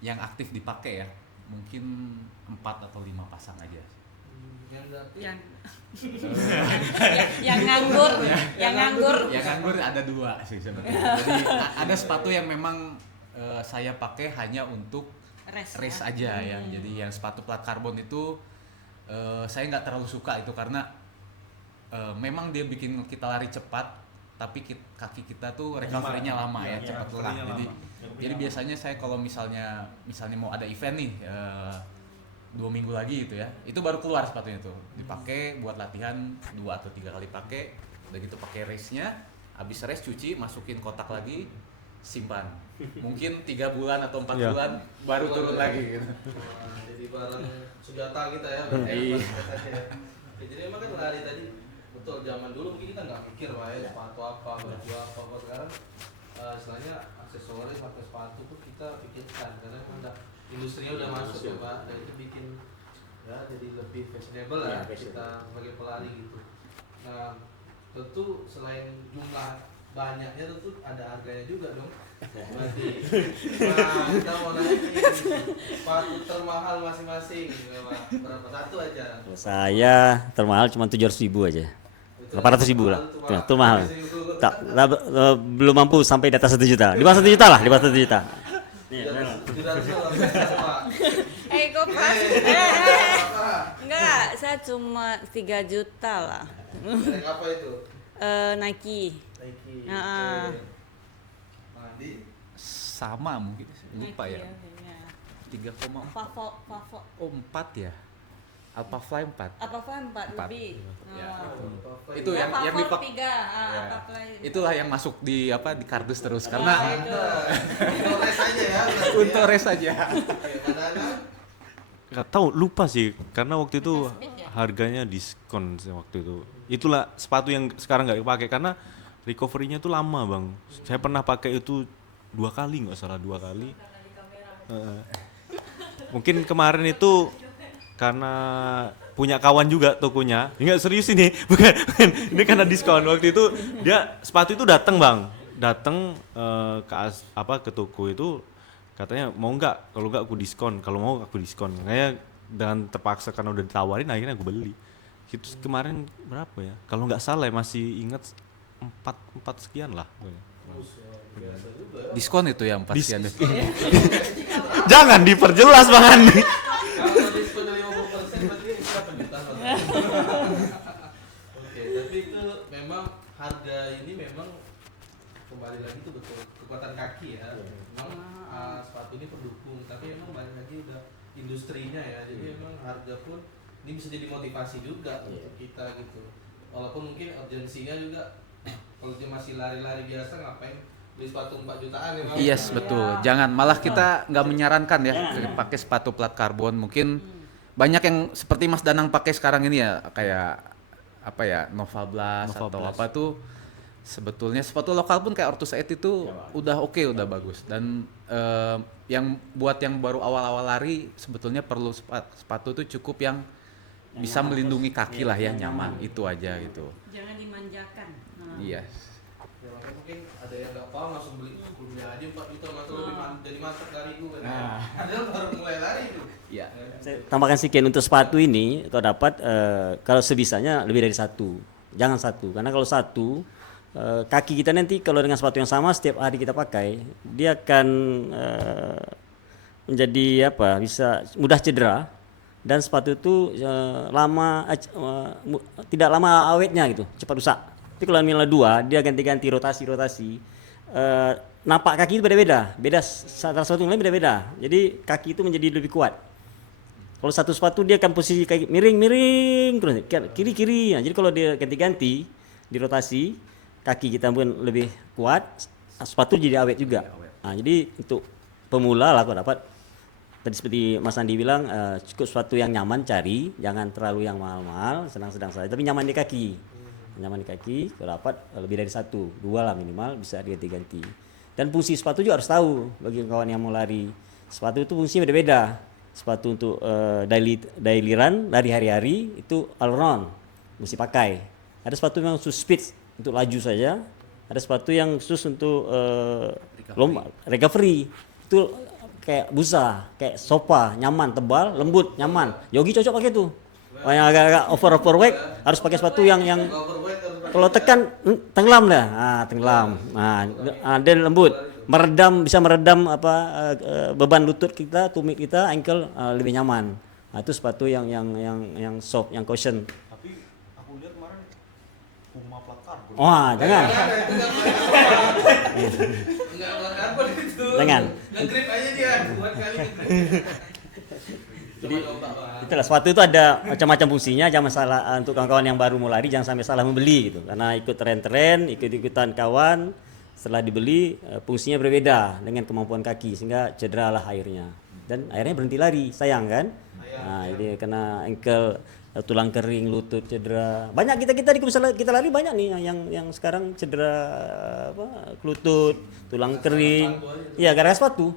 yang aktif dipakai ya, mungkin 4 atau 5 pasang aja. Yang berarti Yang nganggur, yang nganggur. Yang nganggur ada 2 sih sebenarnya. Jadi ada sepatu yang memang saya pakai hanya untuk race aja ya. Jadi yang sepatu plat karbon itu saya nggak terlalu suka itu karena memang dia bikin kita lari cepat, tapi kaki kita tuh recovery-nya lama ya, cepat lelah. Jadi biasanya saya kalau misalnya mau ada event nih 2 minggu lagi gitu ya, itu baru keluar sepatunya tuh, dipakai buat latihan 2 atau 3 kali pakai, udah gitu pakai race-nya, habis race cuci, masukin kotak lagi, simpan. Mungkin 3 bulan atau 4 bulan baru turun lagi gitu. Jadi barang senjata kita ya. Jadi emang kan lari tadi betul, zaman dulu mungkin kita nggak mikir lah ya sepatu apa, baju apa. Sekarang istilahnya aksesoris pakai sepatu tuh kita pikirkan karena kan udah industrinya udah masuk ya Pak, dan itu bikin ya jadi lebih fashionable lah kita sebagai pelari gitu. Nah tentu selain jumlah banyaknya tentu ada harganya juga dong. Berarti kita mau nanya nih, sepatu termahal masing-masing berapa? Satu aja. Saya termahal cuma 700.000 aja. 800.000 lah. Itu mahal. belum mampu sampai di atas 1 juta. Di bawah 1 juta lah, di bawah 1 juta. Tidak Pak. Kok pas? Enggak, saya cuma 3 juta lah. Merek apa itu? Nike. Nike. Ah. Oke. Mandi. Sama mungkin, lupa ya. Iya. 3,4. Pavo. Oh 4 ya. Alpha Fly 4. Apa 4 Empat. lebih? Ya, Oh. Itu yang Pavo dipak. 3. Ya. Apa Fly? Itulah yang masuk di di kardus terus Iya, karena itu. Flores aja ya. untuk res aja. Mana? Nggak tahu, lupa sih karena waktu itu Speed ya? harganya diskon sih waktu itu. Itulah sepatu yang sekarang nggak dipakai karena recovery-nya tuh lama bang. Saya pernah pakai itu 2 kali, nggak salah 2 kali. Heeh. Mungkin kemarin itu karena punya kawan juga tokonya. Enggak serius ini, bukan. Ini karena diskon. Waktu itu dia sepatu itu datang bang, datang ke toko itu katanya mau nggak, kalau nggak aku diskon, kalau mau aku diskon. Kayak dan terpaksa karena udah ditawarin akhirnya aku beli. Itu kemarin berapa ya? Kalau nggak salah ya, masih ingat 4 sekian lah. Diskon itu yang pasti ada. Jangan diperjelas bang Andi. Kalau diskon 50% berarti berapa juta? Oke, tapi itu memang harga ini memang kembali lagi itu betul kekuatan kaki ya. Memang sepatu ini pendukung, tapi memang balik lagi udah industrinya ya. Jadi memang harga pun ini bisa jadi motivasi juga untuk kita gitu. Walaupun mungkin urgensinya juga kalau dia masih lari-lari biasa ngapain beli sepatu 4 jutaan ya Bang? Yes, betul. Jangan, malah kita nggak menyarankan ya pakai sepatu plat karbon. Mungkin banyak yang seperti Mas Danang pakai sekarang ini ya, kayak apa ya, Nova Blast Nova atau Blast. apa tuh. Sebetulnya sepatu lokal pun kayak Ortus 8 itu udah oke, udah bagus. Dan yang buat yang baru awal-awal lari sebetulnya perlu sepatu tuh cukup yang bisa melindungi kaki lah ya, nyaman. Itu aja gitu. Jangan dimanjakan. Iya. Ya, makanya mungkin ada yang nggak paham langsung beli aja 4 juta atau lebih jadi mantap dari gue kan. Padahal baru mulai lari itu. Iya. Saya tambahkan sedikit untuk sepatu ini, kau dapat kalau sebisanya lebih dari 1. Jangan 1, karena kalau 1 kaki kita nanti kalau dengan sepatu yang sama setiap hari kita pakai, dia akan menjadi apa? Bisa mudah cedera, dan sepatu itu tidak lama awetnya gitu, cepat rusak. Tapi kalau misalnya 2, dia ganti-ganti rotasi. Napak kaki itu beda-beda, antara sepatu yang lain beda-beda. Jadi kaki itu menjadi lebih kuat. Kalau satu sepatu dia akan posisi kayak miring terus kiri. Nah, jadi kalau dia ganti-ganti di rotasi, kaki kita pun lebih kuat, sepatu jadi awet juga. Nah, jadi untuk pemula lah kau dapat tadi seperti Mas Andi bilang, cukup sepatu yang nyaman cari, jangan terlalu yang mahal-mahal, sedang-sedang saja, tapi nyaman di kaki. Nyaman di kaki, kalau dapat lebih dari 1, 2 lah minimal, bisa diganti-ganti. Dan fungsi sepatu juga harus tahu bagi kawan yang mau lari. Sepatu itu fungsinya beda-beda. Sepatu untuk daily run, lari hari-hari itu all round, mesti pakai. Ada sepatu yang khusus speed untuk laju saja. Ada sepatu yang khusus untuk lomba, recovery. Itu kayak busa, kayak sofa, nyaman, tebal, lembut, nyaman. Yogi cocok pakai tuh. Yang agak-agak overweight harus pakai sepatu yang kalau tekan tenggelam dah. Tenggelam. Dan lembut. Bisa meredam beban lutut kita, tumit kita, ankle lebih nyaman. Itu sepatu yang soft, yang cushion. Tapi aku lihat kemarin Puma plat karbon. Wah, jangan. Enggak apa itu. Jangan. Nge-grip aja dia, buat kali nge-grip. Jadi itulah, sepatu itu ada macam-macam fungsinya. Jangan salah untuk kawan-kawan yang baru mau lari, jangan sampai salah membeli gitu. Karena ikut tren-tren, ikut-ikutan kawan, setelah dibeli fungsinya berbeda dengan kemampuan kaki sehingga cedera lah akhirnya. Dan akhirnya berhenti lari, sayang kan? Nah, jadi kena ankle, tulang kering, lutut cedera. Banyak kita lari banyak nih yang sekarang cedera lutut, tulang kering. Iya, gara-gara sepatu,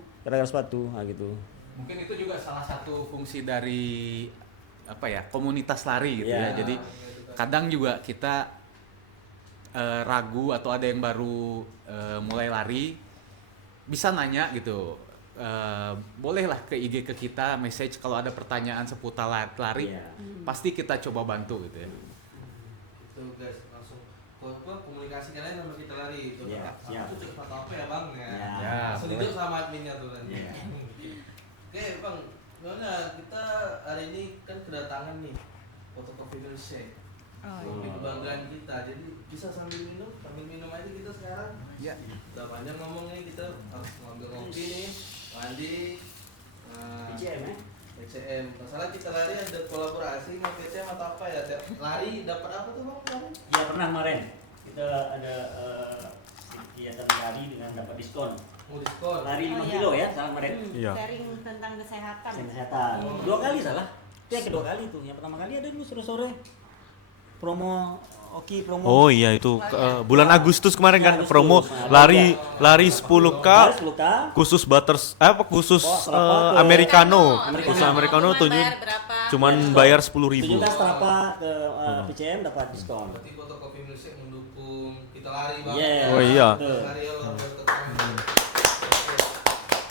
gitu. Mungkin itu juga salah satu fungsi dari komunitas lari gitu ya. Jadi kadang juga kita ragu atau ada yang baru mulai lari, bisa nanya gitu. Bolehlah ke IG ke kita, message kalau ada pertanyaan seputar lari, pasti kita coba bantu gitu ya. Itu guys, langsung komunikasi komunikasikan aja sama kita lari itu. Iya, siap. Itu sepatu apa ya bang ya? Ya, Langsung boleh. itu sama adminnya tuh kan. Iya. Oke bang, gimana kita hari ini kan kedatangan nih fotokopi milkshake. Kopi kebanggaan kita, jadi bisa sambil minum aja kita sekarang. Ya. Udah panjang ngomongnya, kita harus ngambil ngopi nih, mandi. PCM ya? PCM, masalah kita lari ada kolaborasi sama PCM atau apa ya? Tiap lari dapat apa tuh bang? Lari? Ya pernah kemarin kita ada kegiatan lari dengan dapat diskon. Mau diskon? Lari 5 Oh, iya. kilo ya salah kemarin. Iya. Sharing tentang kesehatan. Kesehatan. 2 kali salah. Itu yang kedua kali tuh. Yang pertama kali ada dulu sore-sore. Promo promo. Oh iya itu bulan Agustus kemarin kan Agustus. promo Nah, lari 10K Lari 10K. khusus khusus Oh, setelah ke- americano. Americano. Khusus americano Cuman tujuh bayar berapa? cuman Ya, bayar diskon. 10.000. 17 Strapa ke PCM dapat diskon. Berarti fotokopi milkshake mendukung kita lari bang. Iya. Oh, iya. Betul. Lari ya luar biasa.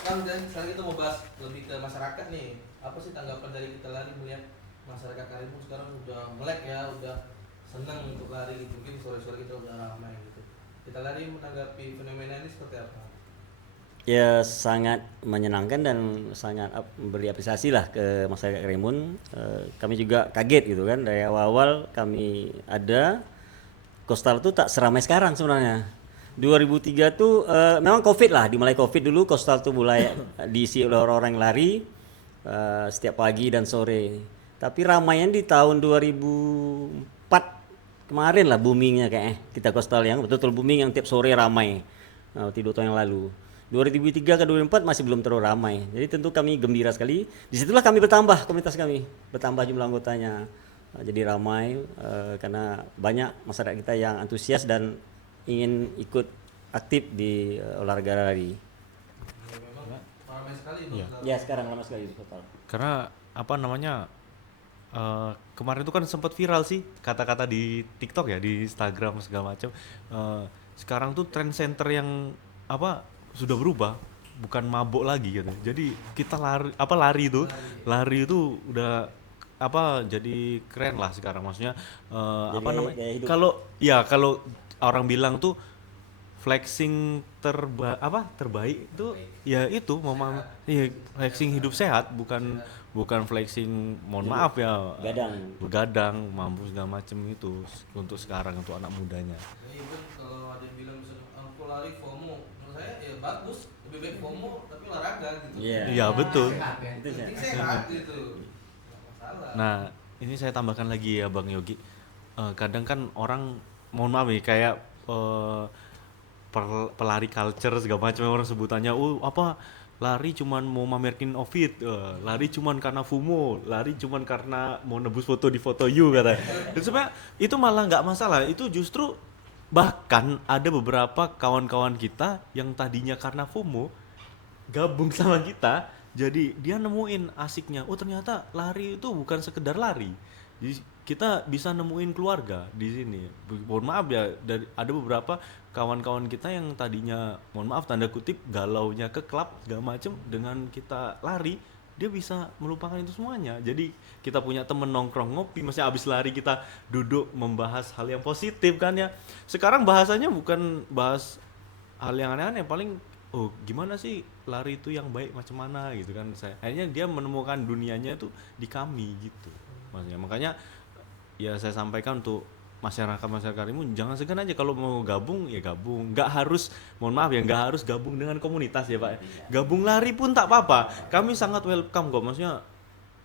Bang, dan sekarang kita mau bahas lebih ke masyarakat nih. Apa sih tanggapan dari kita lari melihat masyarakat Karimun sekarang udah melek ya, udah senang untuk lari gitu. Mungkin sore-sore kita udah ramai gitu. Kita lari menanggapi fenomena ini seperti apa? Ya sangat menyenangkan dan sangat beri apresiasi lah ke masyarakat Karimun. Kami juga kaget gitu kan dari awal-awal kami ada Coastal tuh tak seramai sekarang sebenarnya. 2003 tuh memang Covid lah, dimulai Covid dulu Coastal tuh mulai diisi oleh orang-orang yang lari setiap pagi dan sore. Tapi ramainya di tahun 2004 kemarin lah boomingnya kayaknya kita Coastal yang betul-betul booming yang tiap sore ramai. 2 tahun yang lalu. 2003 ke 2004 masih belum terlalu ramai. Jadi tentu kami gembira sekali. Disitulah kami bertambah, komunitas kami bertambah jumlah anggotanya. Jadi ramai karena banyak masyarakat kita yang antusias dan ingin ikut aktif di olahraga lari. Ya, memang ramai sekali Iya. Bang. Ya sekarang lama sekali total. Karena apa namanya kemarin itu kan sempat viral sih kata-kata di TikTok ya, di Instagram segala macam. Sekarang tuh trend center yang apa sudah berubah, bukan mabuk lagi gitu. Jadi kita lari itu udah apa jadi keren lah sekarang, maksudnya Jadi apa namanya gaya hidup. kalau orang bilang tuh flexing terbaik itu ya itu iya, flexing hidup sehat, bukan flexing mohon maaf ya begadang mampu segala macem itu untuk sekarang untuk anak mudanya. Jadi even kalau ada yang bilang misalnya aku lari FOMO, menurut saya ya bagus, lebih baik FOMO tapi olahraga gitu. Iya. Iya betul. Sehat ya. Itu Penting sehat. sehat gitu. Nggak masalah. Nah ini saya tambahkan lagi ya Bang Yogi. Kadang kan orang mohon maaf nih kayak pelari culture segala macam orang sebutannya apa lari cuman mau mamerkin outfit, lari cuman karena FOMO, lari cuman karena mau nebus foto di foto you katanya. Dan sebenarnya itu malah nggak masalah, itu justru bahkan ada beberapa kawan-kawan kita yang tadinya karena FOMO gabung sama kita, jadi dia nemuin asiknya, oh ternyata lari itu bukan sekedar lari. Jadi kita bisa nemuin keluarga di sini. Mohon maaf ya, ada beberapa kawan-kawan kita yang tadinya, mohon maaf tanda kutip, galaunya ke klub segala macem, dengan kita lari, dia bisa melupakan itu semuanya. Jadi kita punya temen nongkrong ngopi, maksudnya abis lari kita duduk membahas hal yang positif kan ya. Sekarang bahasanya bukan bahas hal yang aneh-aneh, paling gimana sih lari itu yang baik macam mana gitu kan. Akhirnya dia menemukan dunianya itu di kami gitu. Makanya ya saya sampaikan untuk masyarakat Karimun, jangan segan aja kalau mau gabung ya gabung, nggak harus, mohon maaf ya, nggak harus gabung dengan komunitas ya Pak, gabung lari pun tak apa-apa, kami sangat welcome kok, maksudnya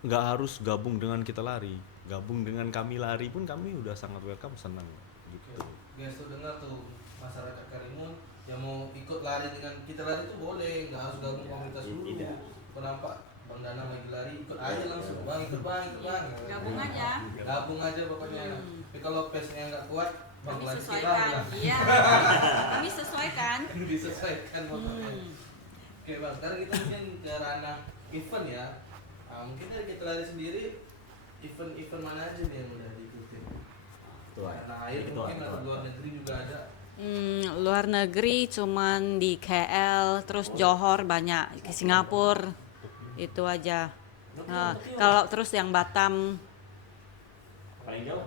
nggak harus gabung dengan kita lari, gabung dengan kami lari pun kami udah sangat welcome, senang gitu. Guys tuh dengar tuh masyarakat Karimun yang mau ikut lari dengan kita lari tuh boleh, nggak harus gabung komunitas dulu. Tidak. Kenapa? Bang Danang lagi lari, ikut aja langsung, bang ikut bang. Gabung aja. Gabung aja pokoknya. Tapi kalau pace-nya nggak kuat, bang Kami lanjut sesuaikan. lah. Iya. Kami sesuaikan. Disesuaikan pokoknya. Oke bang, sekarang kita mungkin ke ranah event ya. Mungkin dari kita lari sendiri, event mana aja nih yang udah diikutin? Tanah air mungkin atau luar negeri juga ada. Luar negeri cuman di KL, terus Johor banyak, ke Singapura itu aja. Nah, kalau terus yang Batam Paling jauh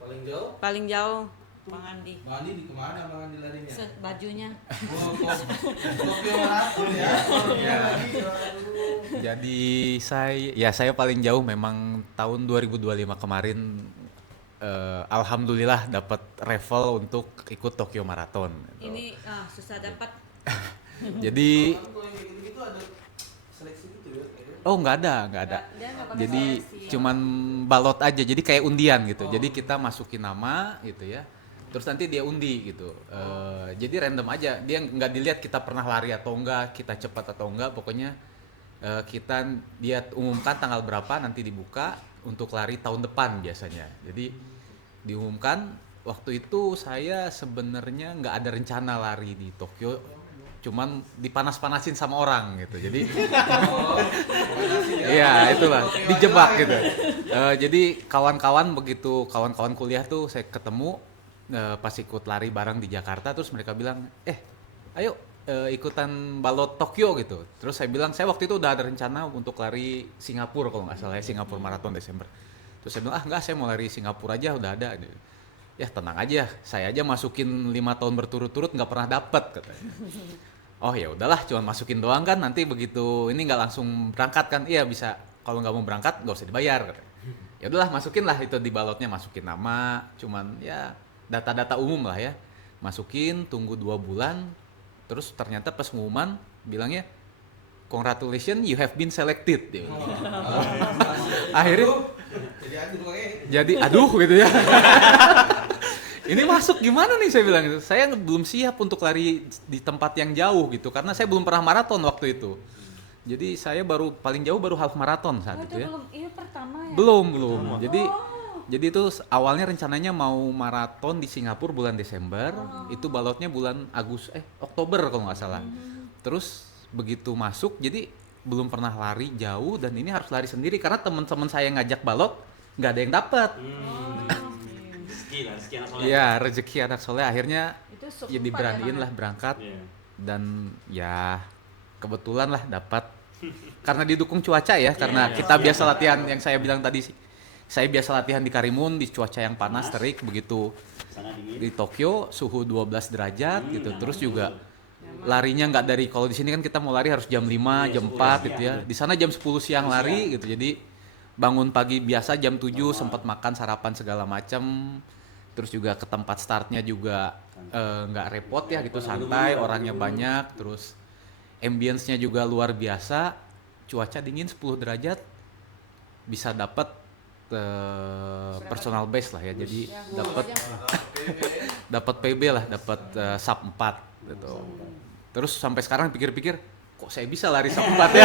Paling jauh paling jauh Bang Andi. Bang Andi di kemana Bang Andi larinya? Bajunya. Oh, Tokyo Marathon ya. Iya. Aduh. Jadi saya paling jauh memang tahun 2025 kemarin, alhamdulillah dapat revel untuk ikut Tokyo Marathon. Gitu. Ini susah dapat. Jadi Kalau yang kayak gitu-gitu ada seleksi gitu ya? Kayaknya. oh nggak ada. Dia nggak pakai Jadi seleksi. cuman balot aja, jadi kayak undian gitu. Jadi kita masukin nama gitu ya. Terus nanti dia undi gitu. Jadi random aja. Dia nggak dilihat kita pernah lari atau enggak, kita cepat atau enggak. Pokoknya dia umumkan tanggal berapa nanti dibuka untuk lari tahun depan biasanya. Jadi diumumkan waktu itu saya sebenarnya nggak ada rencana lari di Tokyo. Cuman dipanas-panasin sama orang gitu. Jadi iya itulah dijebak gitu. Jadi kawan-kawan kuliah tuh saya ketemu pas ikut lari bareng di Jakarta, terus mereka bilang ayo ikutan balot Tokyo gitu. Terus saya bilang saya waktu itu udah ada rencana untuk lari Singapura kalau nggak salah ya, Singapura Marathon Desember. Terus saya bilang enggak, saya mau lari Singapura aja udah ada. Ya tenang aja, saya aja masukin 5 tahun berturut-turut nggak pernah dapet katanya. Oh ya udahlah, cuma masukin doang kan, nanti begitu ini nggak langsung berangkat kan? Iya bisa, kalau nggak mau berangkat nggak usah dibayar. Ya udahlah, masukin lah itu di balotnya, masukin nama, cuman ya data-data umum lah ya, masukin, tunggu 2 bulan, terus ternyata pas pengumuman bilangnya congratulations you have been selected. Akhirnya jadi aduh gitu ya. Ini masuk gimana nih, saya bilang gitu. Saya belum siap untuk lari di tempat yang jauh gitu, karena saya belum pernah maraton waktu itu. Jadi saya paling jauh baru half maraton saat itu ya. Itu pertama ya? Belum. Jadi itu awalnya rencananya mau maraton di Singapura bulan Desember, itu balotnya bulan Oktober kalau nggak salah. Terus begitu masuk, jadi belum pernah lari jauh dan ini harus lari sendiri karena teman-teman saya ngajak balot nggak ada yang dapat. Rezeki anak soleh. Iya, rezeki anak soleh, akhirnya Itu sub ya 4 diberaniin emang lah berangkat Iya. dan ya kebetulan lah dapat karena didukung cuaca ya, karena kita biasa latihan yang saya bilang tadi sih. Saya biasa latihan di Karimun di cuaca yang panas terik, begitu Sana dingin. di Tokyo suhu 12 derajat gitu. Terus juga larinya nggak dari, kalau di sini kan kita mau lari harus jam 5, jam 4 gitu ya. Di sana jam 10 siang lari gitu. Jadi bangun pagi biasa jam 7 sempat makan sarapan segala macam. Terus juga ke tempat startnya juga nggak repot ya gitu, santai, orangnya banyak, terus ambience-nya juga luar biasa, cuaca dingin 10 derajat, bisa dapat personal best lah ya, jadi dapat PB lah, dapat sub 4 gitu. Terus sampai sekarang pikir-pikir, kok saya bisa lari sub 4 ya?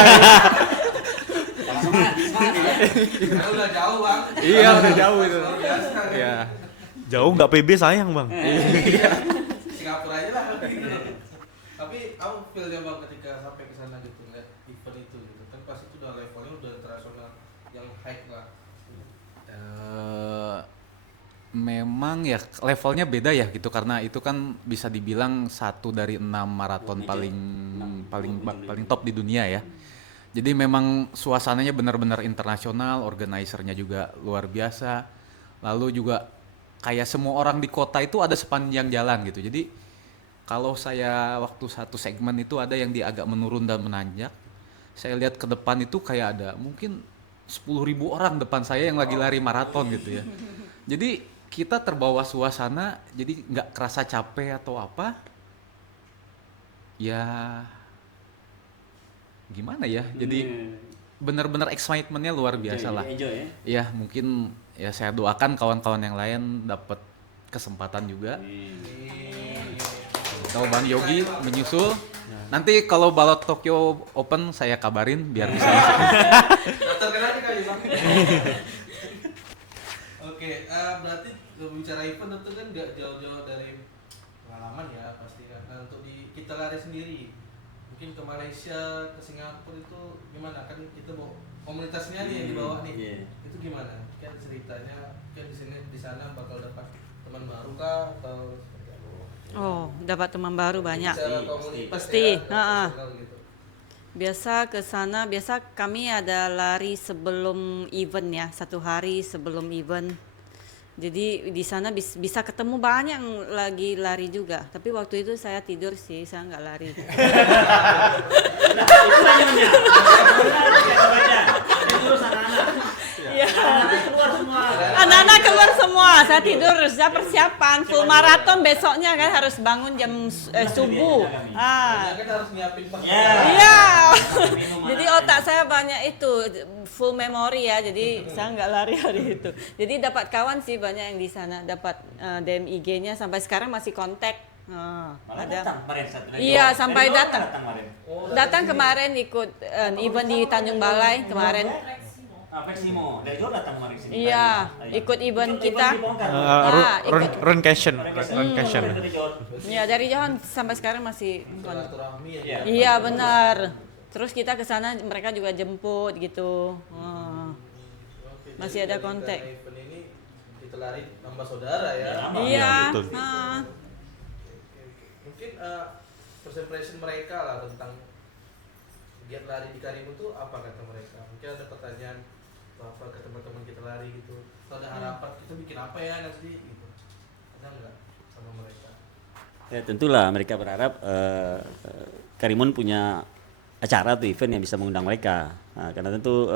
Karena udah jauh Bang. Iya udah jauh itu. Luar biasa. Iya. Jauh nggak PB sayang bang. Singapura aja lah. Tapi aku feel-nya Bang ketika sampai ke sana gitu ngeliat event itu gitu. Kan pasti itu udah levelnya udah internasional yang high lah. Memang ya levelnya beda ya gitu, karena itu kan bisa dibilang 1 dari 6 maraton paling top di dunia ya. Jadi memang suasananya benar-benar internasional, organisernya juga luar biasa. Lalu juga kayak semua orang di kota itu ada sepanjang jalan gitu. Jadi kalau saya waktu satu segmen itu ada yang dia agak menurun dan menanjak, saya lihat ke depan itu kayak ada mungkin 10.000 orang depan saya yang lagi lari maraton gitu ya. Jadi kita terbawa suasana, jadi nggak kerasa capek atau apa. Ya gimana ya, jadi benar-benar excitementnya luar biasa lah. Enjoy ya. Ya mungkin ya saya doakan kawan-kawan yang lain dapat kesempatan juga. Tahu Bang Yogi menyusul. Nanti kalau balot Tokyo Open saya kabarin biar bisa masuk. Daftar kan aja kali Bang. Oke, berarti bicara event tentu kan nggak jauh-jauh dari pengalaman ya pasti kan. Nah, untuk kita lari sendiri, mungkin ke Malaysia, ke Singapura itu gimana? Kan itu mau komunitasnya nih yang dibawa nih. Iya. Itu gimana? Kan ceritanya kan di sana bakal dapat teman baru kah atau seperti apa? Oh, dapat teman baru banyak. Secara komunitas Pasti, ya, internasional gitu. Biasa ke sana, biasa kami ada lari sebelum event ya, 1 hari sebelum event. Jadi di sana bisa ketemu banyak yang lagi lari juga. Tapi waktu itu saya tidur sih, saya nggak lari. Anak-anak keluar semua, saya tidur, saya persiapan full maraton besoknya kan harus bangun jam subuh. Kan harus nyiapin Iya. Jadi otak saya banyak itu full memory ya. Jadi saya nggak lari hari itu. Jadi dapat kawan sih banyak yang di sana, dapat DM IG-nya sampai sekarang masih kontak. Ada. Iya, sampai datang. Datang kemarin ikut event di Tanjung Balai kemarin. Persimo dari Johor datang kemarin sini. Iya, ikut event kita. Run Cashion. Iya, dari Johor sampai sekarang masih kontak. silaturahmi ya. Iya, benar. Terus kita ke sana mereka juga jemput gitu. Oke, Masih jadi ada dari kontak. karena event ini kita lari nambah saudara ya. Iya. betul. Oke. Mungkin first impression mereka lah tentang giat lari di Karimun tuh apa kata mereka? Mungkin ada pertanyaan apa ke teman-teman kita lari gitu. Atau ada harapan kita bikin apa ya nanti gitu. Ada nggak sama mereka? Ya tentulah mereka berharap Karimun punya acara atau event yang bisa mengundang mereka. Karena tentu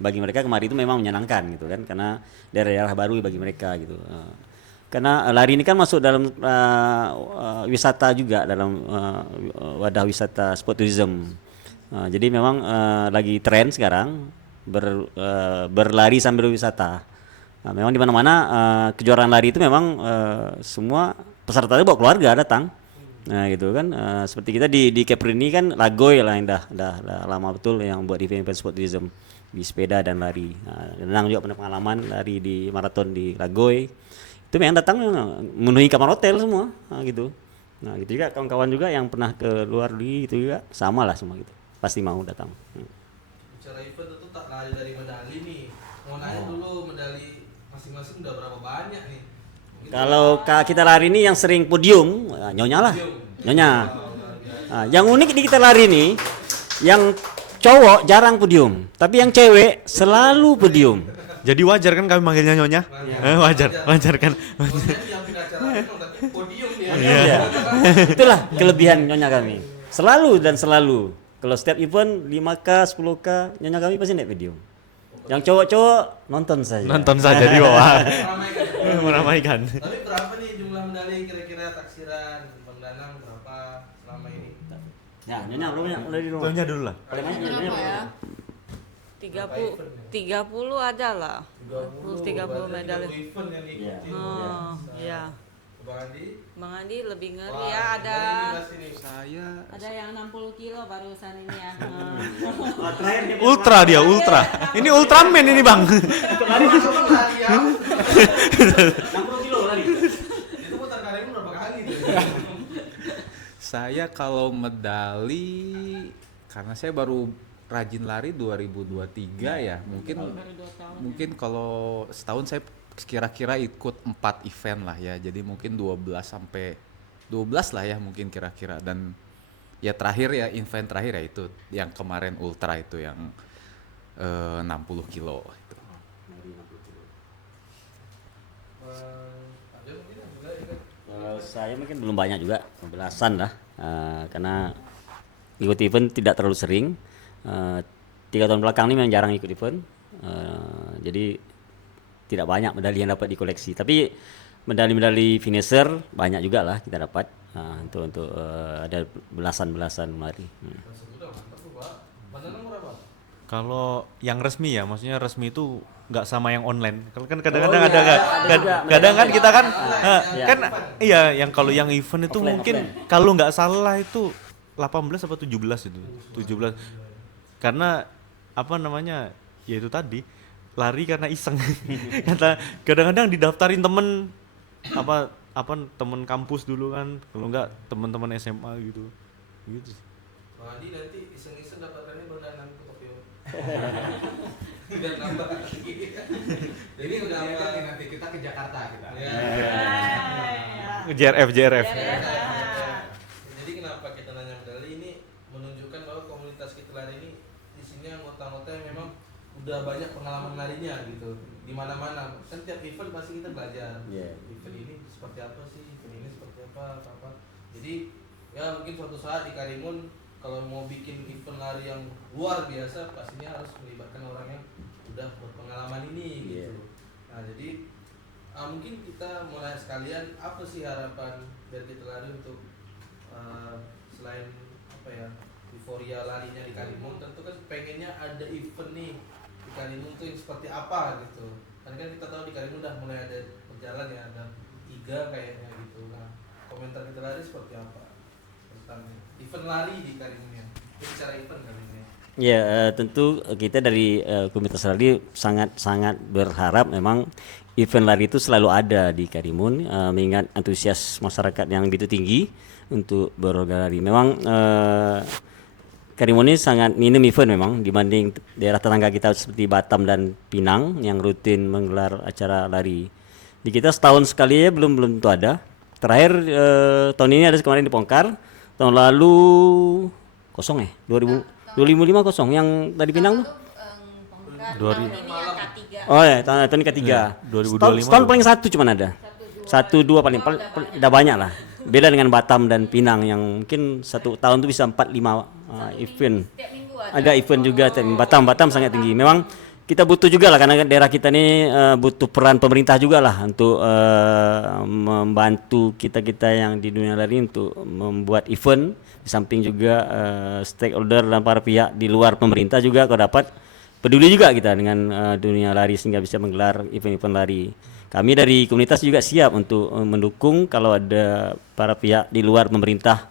bagi mereka kemarin itu memang menyenangkan gitu kan, karena daerah-daerah baru bagi mereka gitu. Karena lari ini kan masuk dalam wisata juga, dalam wadah wisata sport tourism. Jadi memang lagi tren sekarang berlari sambil berwisata. Memang di mana-mana kejuaraan lari itu memang semua pesertanya bawa keluarga datang. Nah gitu kan, seperti kita di Kepri ini kan Lagoy lah yang dah lama betul yang buat event sport tourism di sepeda dan lari. Nenang juga pernah pengalaman lari di maraton di Lagoy. Itu memang datang memenuhi kamar hotel semua, gitu. Nah gitu juga kawan-kawan juga yang pernah ke luar negeri itu juga sama lah semua gitu. Pasti mau datang. Bicara event tentu tak lari dari medali nih. Mau nanya dulu medali masing-masing udah berapa banyak nih? Mungkin Kalau kita lari ini yang sering podium, Nyonya lah. Nyonya. Nah, yang unik di kita lari ini, yang cowok jarang podium, tapi yang cewek selalu podium. Jadi wajar kan kami manggilnya Nyonya? Wajar kan? maksudnya yang punya acara itu tapi podium dia. Iya. Itulah kelebihan Nyonya kami. Selalu dan selalu. Kalau setiap event 5K, 10K, Nyonya kami pasti naik podium. Yang cowok-cowok nonton saja. Nonton saja di bawah. Meramaikan. Meramaikan. Tapi berapa nih jumlah medali kira-kira taksiran Bang Danang berapa selama ini? Ya, Nyonya berapa banyak dari rumah? Nyonya dulu lah. Paling banyak Nyonya Berapa ya? 30 ada lah. 30 medali. 30 event yang diikuti. Oh, iya. Bang Andi? Bang Andi lebih ngeri Wah, ya, ada ngeri nih, sini. Saya ada yang 60 kilo barusan ini ya. Ultra dia, ultra. Ini Ultraman ini bang. Lari ya. 60 kilo lari. Itu putar Karimun berapa kali tuh? Saya kalau medali karena saya baru rajin lari 2023 ya. Mungkin kalau setahun saya kira-kira ikut 4 event lah ya. Jadi mungkin 12 sampai 12 lah ya mungkin kira-kira, dan ya terakhir ya event terakhir ya itu yang kemarin ultra itu yang 60 kilo itu. Ada mungkin yang juga ikut. Kalau saya mungkin belum banyak juga, belasan lah. Karena ikut event tidak terlalu sering. 3 tahun belakang ini memang jarang ikut event. Jadi tidak banyak medali yang dapat dikoleksi. Tapi medali-medali finisher banyak juga lah kita dapat. Untuk ada belasan lari. Sudah mantap tuh Pak. Bang Danang berapa? Kalau yang resmi ya, maksudnya resmi itu nggak sama yang online. Kalau kan kadang-kadang ada nggak? Kadang kan kita kan, kan iya, yang kalau yang event itu Offline, mungkin kalau nggak salah itu 18 apa 17 itu, 17. Karena apa namanya? Ya itu tadi lari karena iseng. Kata kadang-kadang didaftarin temen apa temen kampus dulu kan, kalau nggak teman-teman SMA gitu. Gitu. Bang Andi nanti iseng-iseng dapatkannya Bang Danang ke Tokyo. Biar nambah lagi. Jadi udah apa? nanti kita ke Jakarta kita. Ya. JRF. Jadi kenapa kita nanya medali ini menunjukkan bahwa komunitas kita lari ini isinya anggota-anggota yang memang udah banyak pengalaman larinya gitu di mana-mana. Kan tiap event pasti kita belajar. Iya. Event ini seperti apa sih? Event ini seperti apa? Jadi ya mungkin suatu saat di Karimun kalau mau bikin event lari yang luar biasa pastinya harus melibatkan orang yang udah berpengalaman ini gitu. Nah, jadi mungkin kita mulai sekalian apa sih harapan dari kita lari untuk selain apa ya euforia larinya di Karimun, tentu kan pengennya ada event nih di Karimun tuh yang seperti apa gitu. Kan kita tahu di Karimun udah mulai ada berjalan ya, ada 3 kayaknya gitu. Nah, komentar kita lari seperti apa tentang event lari di Karimun ya? Bicara event kali ini. Ya, tentu kita dari komunitas lari sangat berharap memang event lari itu selalu ada di Karimun, mengingat antusias masyarakat yang begitu tinggi untuk berolahraga lari. Memang Karimun ini sangat minim event memang dibanding daerah tetangga kita seperti Batam dan Pinang yang rutin menggelar acara lari. Di kita setahun sekali ya belum tentu ada. Terakhir tahun ini ada kemarin di Pongkar. Tahun lalu kosong 2005 kosong yang tadi Pinang tuh. 2000 ini yang K3. Oh ya, tahun ini ketiga. 2025 Setahun paling satu cuman ada. 1-2 paling udah banyak lah. Beda dengan Batam dan Pinang yang mungkin satu tahun tuh bisa 4-5 event. Tiap minggu ada. Ada event juga. Batam sangat tinggi. Memang kita butuh juga lah karena daerah kita ini butuh peran pemerintah juga lah untuk membantu kita yang di dunia lari untuk membuat event. Di samping juga stakeholder dan para pihak di luar pemerintah juga kalau dapat peduli juga kita dengan dunia lari sehingga bisa menggelar event-event lari. Kami dari komunitas juga siap untuk mendukung kalau ada para pihak di luar pemerintah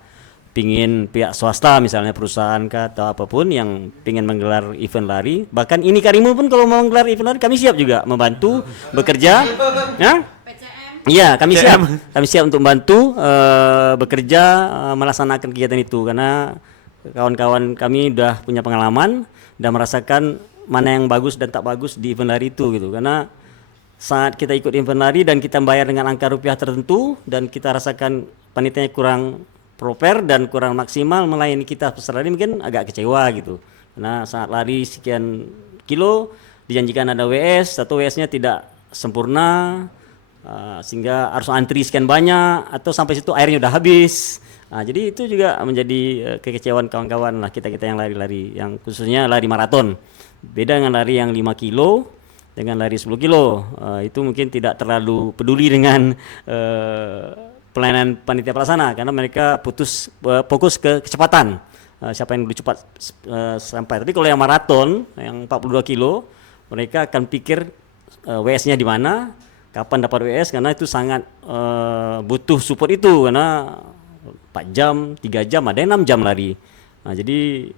pingin pihak swasta misalnya perusahaan kah atau apapun yang pingin menggelar event lari, bahkan ini Karimun pun kalau mau menggelar event lari kami siap juga membantu bekerja ya. PCM. Iya, kami siap untuk membantu bekerja melaksanakan kegiatan itu karena kawan-kawan kami udah punya pengalaman dan merasakan mana yang bagus dan tak bagus di event lari itu gitu. Karena saat kita ikut event lari dan kita bayar dengan angka rupiah tertentu dan kita rasakan panitianya kurang proper dan kurang maksimal melayani kita peserta lari, mungkin agak kecewa gitu. Karena saat lari sekian kilo dijanjikan ada WS atau WS-nya tidak sempurna, sehingga harus antri sekian banyak atau sampai situ airnya udah habis. Jadi itu juga menjadi kekecewaan kawan-kawan lah kita yang lari-lari, yang khususnya lari maraton. Beda dengan lari yang 5 kilo dengan lari 10 kilo, itu mungkin tidak terlalu peduli dengan pelayanan panitia pelaksana karena mereka fokus ke kecepatan, siapa yang lebih cepat sampai. Tapi kalau yang maraton yang 42 kilo mereka akan pikir WS-nya di mana, kapan dapat WS, karena itu sangat butuh support itu karena 4 jam, 3 jam, ada yang 6 jam lari. Jadi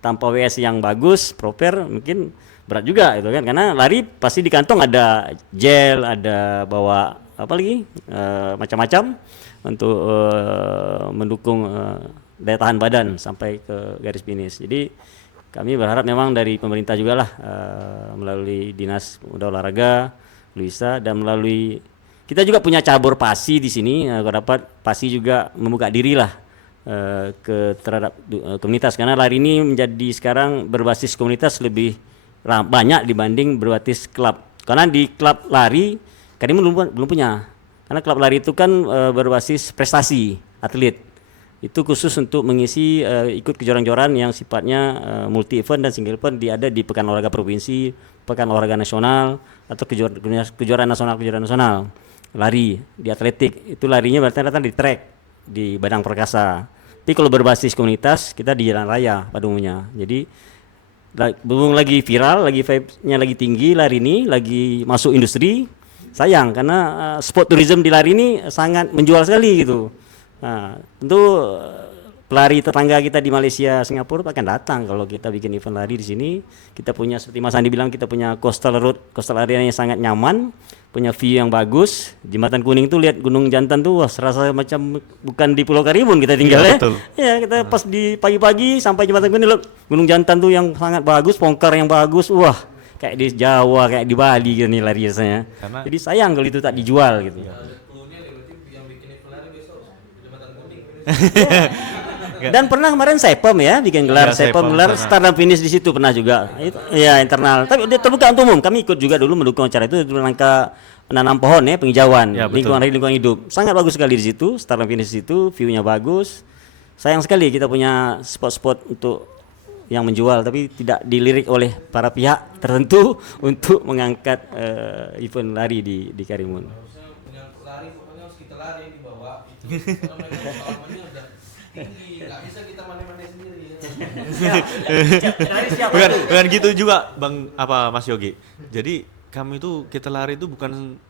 tanpa WS yang bagus, proper, mungkin berat juga itu kan, karena lari pasti di kantong ada gel, ada bawa apa lagi macam-macam untuk mendukung daya tahan badan sampai ke garis finish. Jadi kami berharap memang dari pemerintah juga lah melalui Dinas Pemuda Olahraga, Luisa, dan melalui kita juga punya cabur PASI di sini, kalau dapat PASI juga membuka diri lah terhadap komunitas, karena lari ini menjadi sekarang berbasis komunitas lebih banyak dibanding berbasis klub. Karena di klub lari Karimun belum punya. Karena klub lari itu kan berbasis prestasi atlet. Itu khusus untuk mengisi ikut kejuaraan-kejuaraan yang sifatnya multi event dan single event, ada di pekan olahraga provinsi, pekan olahraga nasional, atau kejuaraan nasional lari di atletik. Itu larinya berarti datang di track di Padang Perkasa. Tapi kalau berbasis komunitas kita di jalan raya pada umumnya. Jadi belum lagi viral, lagi vibe-nya lagi tinggi lari ini, lagi masuk industri. Sayang karena sport tourism di lari ini sangat menjual sekali gitu. Tentu pelari tetangga kita di Malaysia, Singapura akan datang kalau kita bikin event lari di sini. Kita punya seperti Mas Andi bilang, kita punya coastal area yang sangat nyaman, punya view yang bagus. Jembatan Kuning tuh lihat Gunung Jantan tuh, wah serasa macam bukan di Pulau Karimun kita tinggal ya. Betul. Ya, kita pas di pagi-pagi sampai Jembatan Kuning lihat Gunung Jantan tuh yang sangat bagus, Pongkar yang bagus, wah kayak di Jawa, kayak di Bali gitu nih lari rasanya. Jadi sayang kalau itu tak dijual gitu. Ada clue-nya nih, berarti yang bikin event lari besok Jembatan Kuning. Dan pernah kemarin Saipem ya bikin gelar Iya, Saipem gelar sana. start dan finish di situ pernah juga. Itu ya internal. Tapi dia terbuka untuk umum. Kami ikut juga dulu mendukung acara itu dalam rangka menanam pohon ya, penghijauan, Ya, betul. lingkungan hidup. Sangat bagus sekali di situ, start dan finish di situ, view-nya bagus. Sayang sekali kita punya spot-spot untuk yang menjual tapi tidak dilirik oleh para pihak tertentu untuk mengangkat event lari di Karimun. Harusnya punya lari pokoknya harus kita lari di bawah itu karena mereka pengalamannya udah tinggi, nggak bisa kita mane-mane sendiri ya. Bukan gitu juga Bang Mas Yogi. Jadi kami itu kita lari itu bukan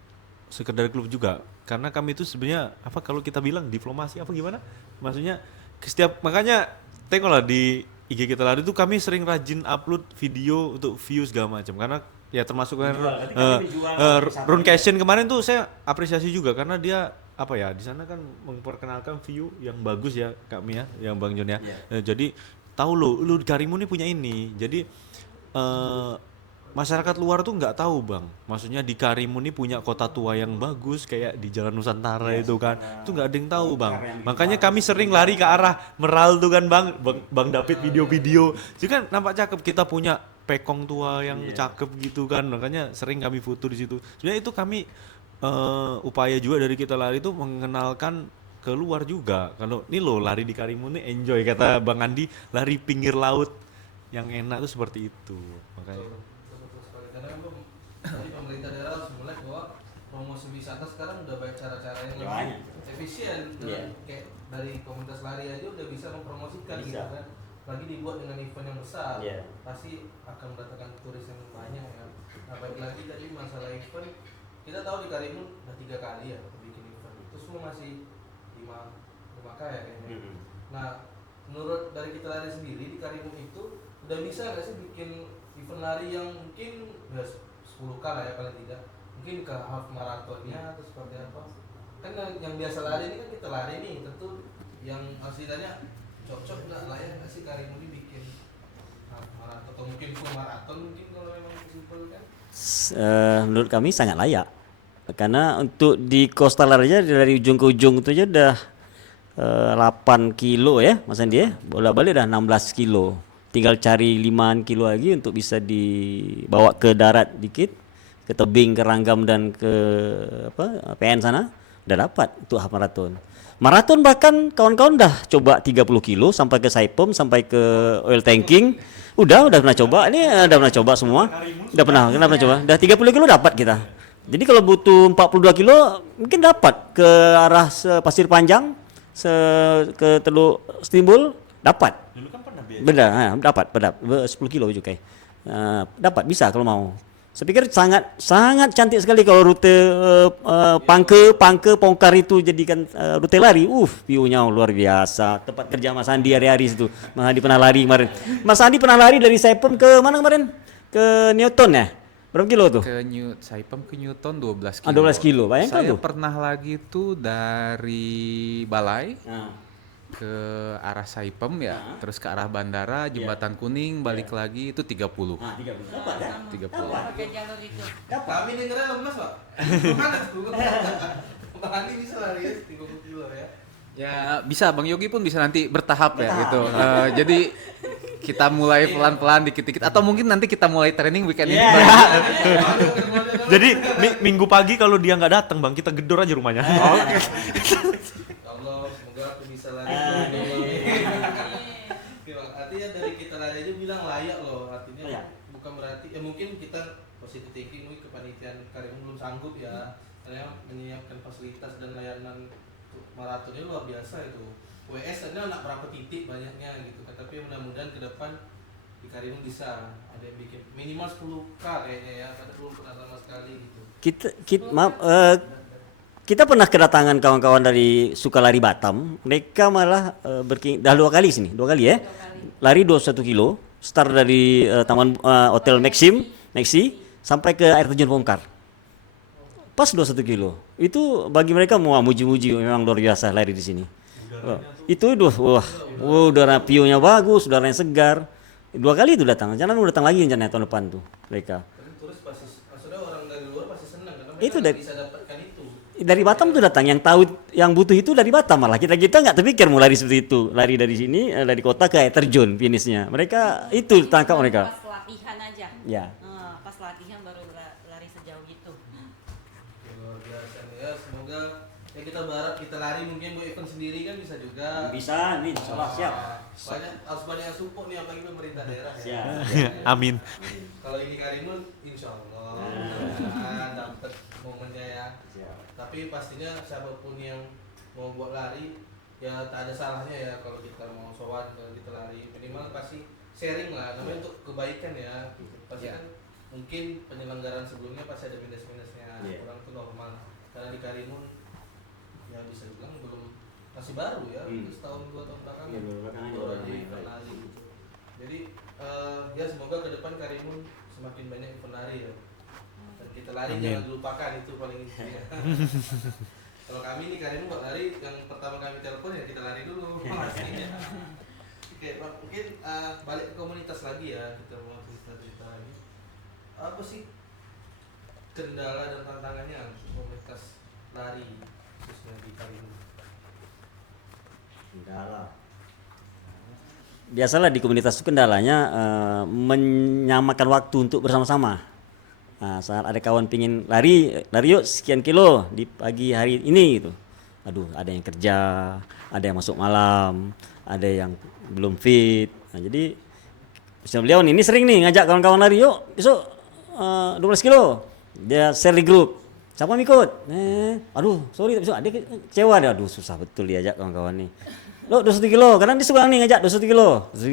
sekedar klub juga, karena kami itu sebenarnya kalau kita bilang diplomasi apa gimana? Maksudnya makanya tengoklah di IG kita lari itu kami sering rajin upload video untuk view segala macam, karena ya termasuk Runcation kemarin tuh saya apresiasi juga karena dia di sana kan memperkenalkan view yang bagus ya kami ya, yang Bang Jon ya. Jadi tahu lu di Karimun ini punya ini. Jadi masyarakat luar tuh nggak tahu Bang, maksudnya di Karimun ini punya kota tua yang bagus kayak di Jalan Nusantara itu kan, itu nggak ada yang tahu Bang. Makanya kami sering lari ke arah Meral tuh kan Bang David video-video, jadi kan nampak cakep, kita punya pekong tua yang cakep gitu kan, makanya sering kami foto di situ. Sebenarnya itu kami upaya juga dari kita lari itu mengenalkan ke luar juga, kalau ini lo lari di Karimun ini enjoy, kata Bang Andi, lari pinggir laut yang enak tuh seperti itu, makanya. Karena tadi pemerintah daerah harus mulai bahwa promosi wisata sekarang udah banyak cara-cara yang lebih efisien dan kayak dari komunitas lari aja udah bisa mempromosikan gitu kan, lagi dibuat dengan event yang besar pasti akan mendatangkan turis yang banyak ya. Nah baik lagi tadi masalah event, kita tahu di Karimun udah 3 kali ya bikin event, itu semua masih 5K ya kayaknya. Nah menurut dari kita lari sendiri di Karimun itu udah bisa nggak sih bikin event lari yang mungkin ya 10K lah ya paling tidak, mungkin ke half maratonnya atau seperti apa kan, yang biasa lari ini kan kita lari nih, tentu yang harus ditanya cocok nggak, layak nggak sih Karimun ini bikin half maraton atau mungkin full maraton mungkin kalau memang simpel kan. Menurut kami sangat layak karena untuk di coastal aja dari ujung ke ujung itu aja udah 8 kilo ya Mas Andi ya, bolak-balik dah 16 kilo, tinggal cari 5 kilo lagi untuk bisa dibawa ke darat dikit, ke tebing, ke Ranggam dan ke PN sana udah dapat untuk half marathon. Maraton bahkan kawan-kawan dah coba 30 kilo sampai ke Saipem, sampai ke oil tanking. Udah pernah coba, ini udah pernah coba semua. Udah pernah coba. Udah 30 kilo dapat kita. Jadi kalau butuh 42 kilo mungkin dapat ke arah Pasir Panjang, ke Teluk Stimbul dapat. Beda, dapat 10 kilo juga kayak. Dapat bisa kalau mau. Saya pikir sangat cantik sekali kalau rute Pangke Pongkar itu jadikan rute lari. View-nya luar biasa. Tempat kerja Mas Andi hari-hari itu. Mas Andi pernah lari kemarin. Mas Andi pernah lari dari Saipem ke mana kemarin? Ke Newton ya? Berapa kilo tuh? Saipem ke Newton 12 kilo. 12 kilo, bayangkan Saya tuh. pernah lagi tuh dari Balai ke arah Saipem ya, terus ke arah bandara, Jembatan Kuning, balik lagi itu 30. 30. Dapat ya? 30. pakai jalur itu. Kami dengernya lemes Pak. Mana tuh? Bang Andi bisa lari ya 30 kilo ya. Ya bisa, Bang Yogi pun bisa nanti bertahap ya gitu. Jadi kita mulai pelan-pelan dikit-dikit, atau mungkin nanti kita mulai training weekend ini. Jadi minggu pagi kalau dia nggak datang Bang, kita gedor aja rumahnya. Allah, semoga aku bisa lari. Artinya dari kita lari aja bilang layak loh, artinya bukan berarti ya mungkin kita positive thinking, kepanitiaan Karimun belum sanggup ya, karena menyiapkan fasilitas dan layanan maratonnya luar biasa itu. WS ini anak berapa titik banyaknya gitu kan, tapi mudah-mudahan ke depan di Karimun bisa ada yang bikin minimal 10K kayaknya ya, karena belum pernah sama sekali gitu. Kita pernah kedatangan kawan-kawan dari Sukalari Batam. Mereka malah dah 2 kali sini, 2 kali ya. Lari 21 kilo, start dari Taman Hotel Maxi sampai ke air terjun Pongkar. Pas 21 kilo. Itu bagi mereka mau muji-muji, memang luar biasa lari di sini. Itu udara view-nya bagus, udaranya segar. 2 kali itu datang. Jangan datang lagi rencananya tahun depan tuh mereka. Tapi turis pasti, maksudnya orang dari luar pasti senang karena Itu mereka dari- bisa dapatkan itu. dari Batam tuh datang, yang tahu yang butuh itu dari Batam, malah kita nggak terpikir mau lari seperti itu, lari dari sini dari kota ke air terjun finishnya, mereka itu tangkap mereka. Pas latihan aja. Ya. Pas latihan baru lari sejauh itu. Ya, luar biasa nih ya, semoga ya kita berharap kita lari mungkin buat event sendiri kan bisa juga. Bisa nih, insyaallah siap. Harus banyak yang support nih, apalagi pemerintah daerah ya. Siap. Amin. Kalau ini Karimun, insya Allah dapat momennya ya. Tapi pastinya siapapun yang mau buat lari, ya tak ada salahnya ya kalau kita mau sowan, kalau kita lari minimal pasti sharing lah, namanya untuk kebaikan ya. Pasti kan mungkin penyelenggaraan sebelumnya pasti ada minus-minusnya, orang itu normal. Karena di Karimun ya bisa dibilang belum, masih baru ya, setahun 2 tahun belakangan baru ada event lari gitu. Jadi ya semoga ke depan Karimun semakin banyak event lari ya, dan kita lari jangan dilupakan, itu paling intinya. Kalau kami nih Karimun buat lari, yang pertama kami telepon ya kita lari dulu pastinya. Oke Pak, mungkin balik ke komunitas lagi ya, kita mau cerita-cerita lagi. Apa sih kendala dan tantangannya komunitas lari khususnya di Karimun? Biasalah di komunitas itu kendalanya menyamakan waktu untuk bersama-sama. Nah, saat ada kawan pingin lari yuk sekian kilo di pagi hari ini gitu. Aduh, ada yang kerja, ada yang masuk malam, ada yang belum fit. Nah, jadi misalnya beliau ini sering nih ngajak kawan-kawan lari, yuk besok 12 kilo. Dia share di grup. Siapa yang ikut? Aduh, sorry besok ada kecewa dia. Aduh, susah betul diajak kawan-kawan nih. Lo 21 kilo, kadang dia suka nih ngajak 21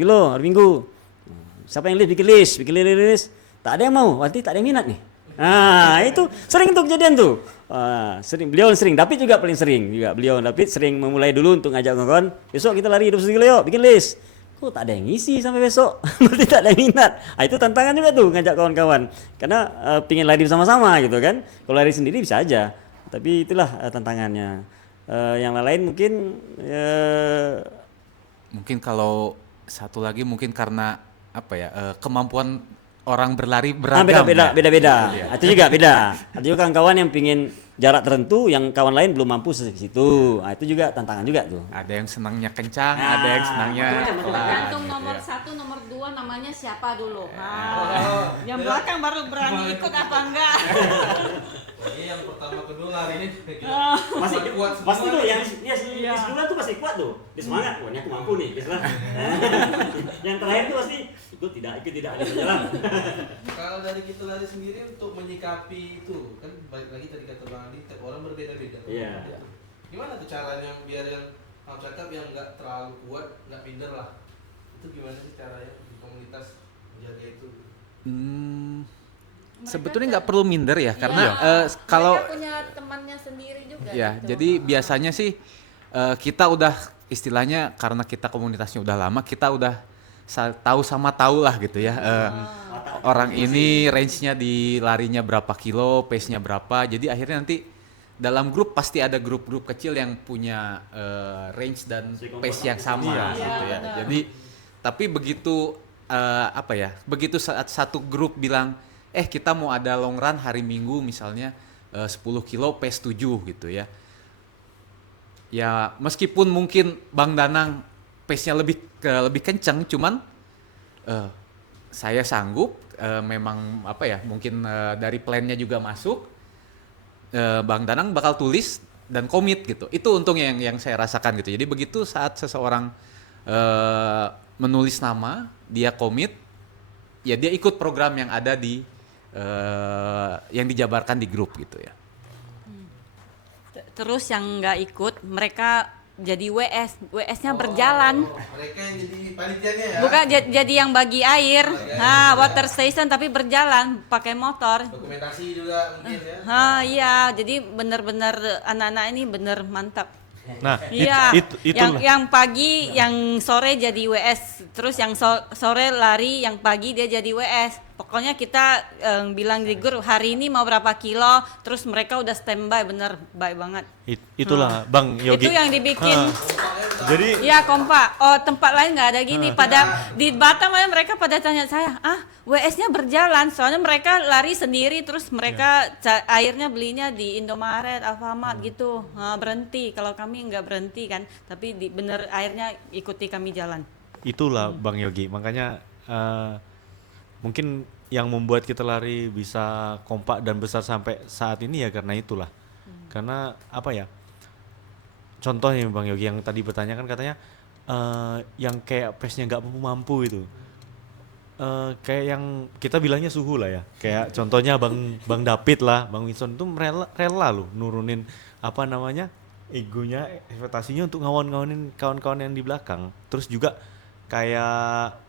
kilo hari Minggu. Siapa yang bikin list. Tak ada yang mau, berarti tak ada yang minat nih. Nah, itu sering tuh kejadian tuh. Beliau sering, David juga paling sering juga. Beliau David sering memulai dulu untuk ngajak kawan-kawan, besok kita lari 21 kilo yuk, bikin list. Kok tak ada yang ngisi sampai besok? Berarti tak ada yang minat. Nah, itu tantangan juga tuh ngajak kawan-kawan. Karena pingin lari bersama-sama gitu kan. Kalau lari sendiri bisa aja. Tapi itulah tantangannya. Yang lain mungkin Mungkin kalau satu lagi mungkin karena apa ya, kemampuan orang berlari beragam. beda. Ya. Itu juga beda. Ada juga kawan-kawan yang pingin jarak tertentu yang kawan lain belum mampu ke situ. Nah, itu juga tantangan juga tuh. Ada yang senangnya kencang, ada yang senangnya pelan. Tergantung gitu nomor ya. 1, nomor 2 namanya siapa dulu. Yang belakang baru berani ikut apa enggak. Lagi yang pertama kedua lari ini Masih kuat semua. pasti tuh yang sebelah tuh pasti kuat tuh. Dia semangat, wah ini aku mampu nih, gitu lah. Yang terakhir tuh pasti ikut tidak ada jalan. Kalau dari kita lari sendiri untuk menyikapi itu kan balik lagi tadi kata Bang Andi, tiap orang berbeda-beda. Iya. Gimana tuh caranya biar yang mau cakap yang nggak terlalu kuat nggak minder lah? Itu gimana sih caranya di komunitas menjaga itu? Sebetulnya nggak perlu minder ya, karena kalau mereka punya temannya sendiri juga. ya, gitu. jadi biasanya sih kita udah istilahnya karena kita komunitasnya udah lama, kita udah tahu sama tahu lah gitu ya. Orang ini range-nya di larinya berapa kilo, pace-nya berapa. Jadi akhirnya nanti dalam grup pasti ada grup-grup kecil yang punya range dan pace yang sama gitu ya. Jadi tapi begitu begitu saat satu grup bilang kita mau ada long run hari Minggu misalnya 10 kilo pace 7 gitu ya. Ya meskipun mungkin Bang Danang pace-nya lebih kenceng, cuman saya sanggup, memang mungkin dari plan-nya juga masuk, Bang Danang bakal tulis dan komit gitu. Itu untungnya yang saya rasakan gitu. Jadi begitu saat seseorang menulis nama, dia komit, ya dia ikut program yang ada di yang dijabarkan di grup gitu ya. Terus yang nggak ikut, mereka jadi WS-nya berjalan. Mereka yang jadi panitianya ya? Bukan jadi yang bagi air, water station tapi berjalan pakai motor. Dokumentasi juga mungkin ya? Iya, jadi benar-benar anak-anak ini benar mantap. Nah, Iya, itu yang pagi, yang sore jadi WS, terus yang sore lari, yang pagi dia jadi WS. pokoknya kita bilang di grup hari ini mau berapa kilo, terus mereka udah standby, bener baik banget. Itulah Bang Yogi. Itu yang dibikin. Jadi Ya kompak. Oh tempat lain nggak ada gini. Pada di Batam aja mereka pada tanya saya, WS-nya berjalan. Soalnya mereka lari sendiri, terus mereka airnya belinya di Indomaret, Alfamart gitu. Berhenti. Kalau kami nggak berhenti kan, tapi bener airnya ikuti kami jalan. itulah Bang Yogi. Makanya mungkin yang membuat kita lari bisa kompak dan besar sampai saat ini ya karena itulah. Karena apa ya? Contohnya Bang Yogi yang tadi bertanya kan katanya yang kayak pace-nya nggak mampu itu. Kayak yang kita bilangnya suhu lah ya. Kayak contohnya Bang David lah, Bang Winston itu rela loh nurunin apa namanya egonya, ekspektasinya untuk ngawon-ngawonin kawan-kawan yang di belakang. Terus juga kayak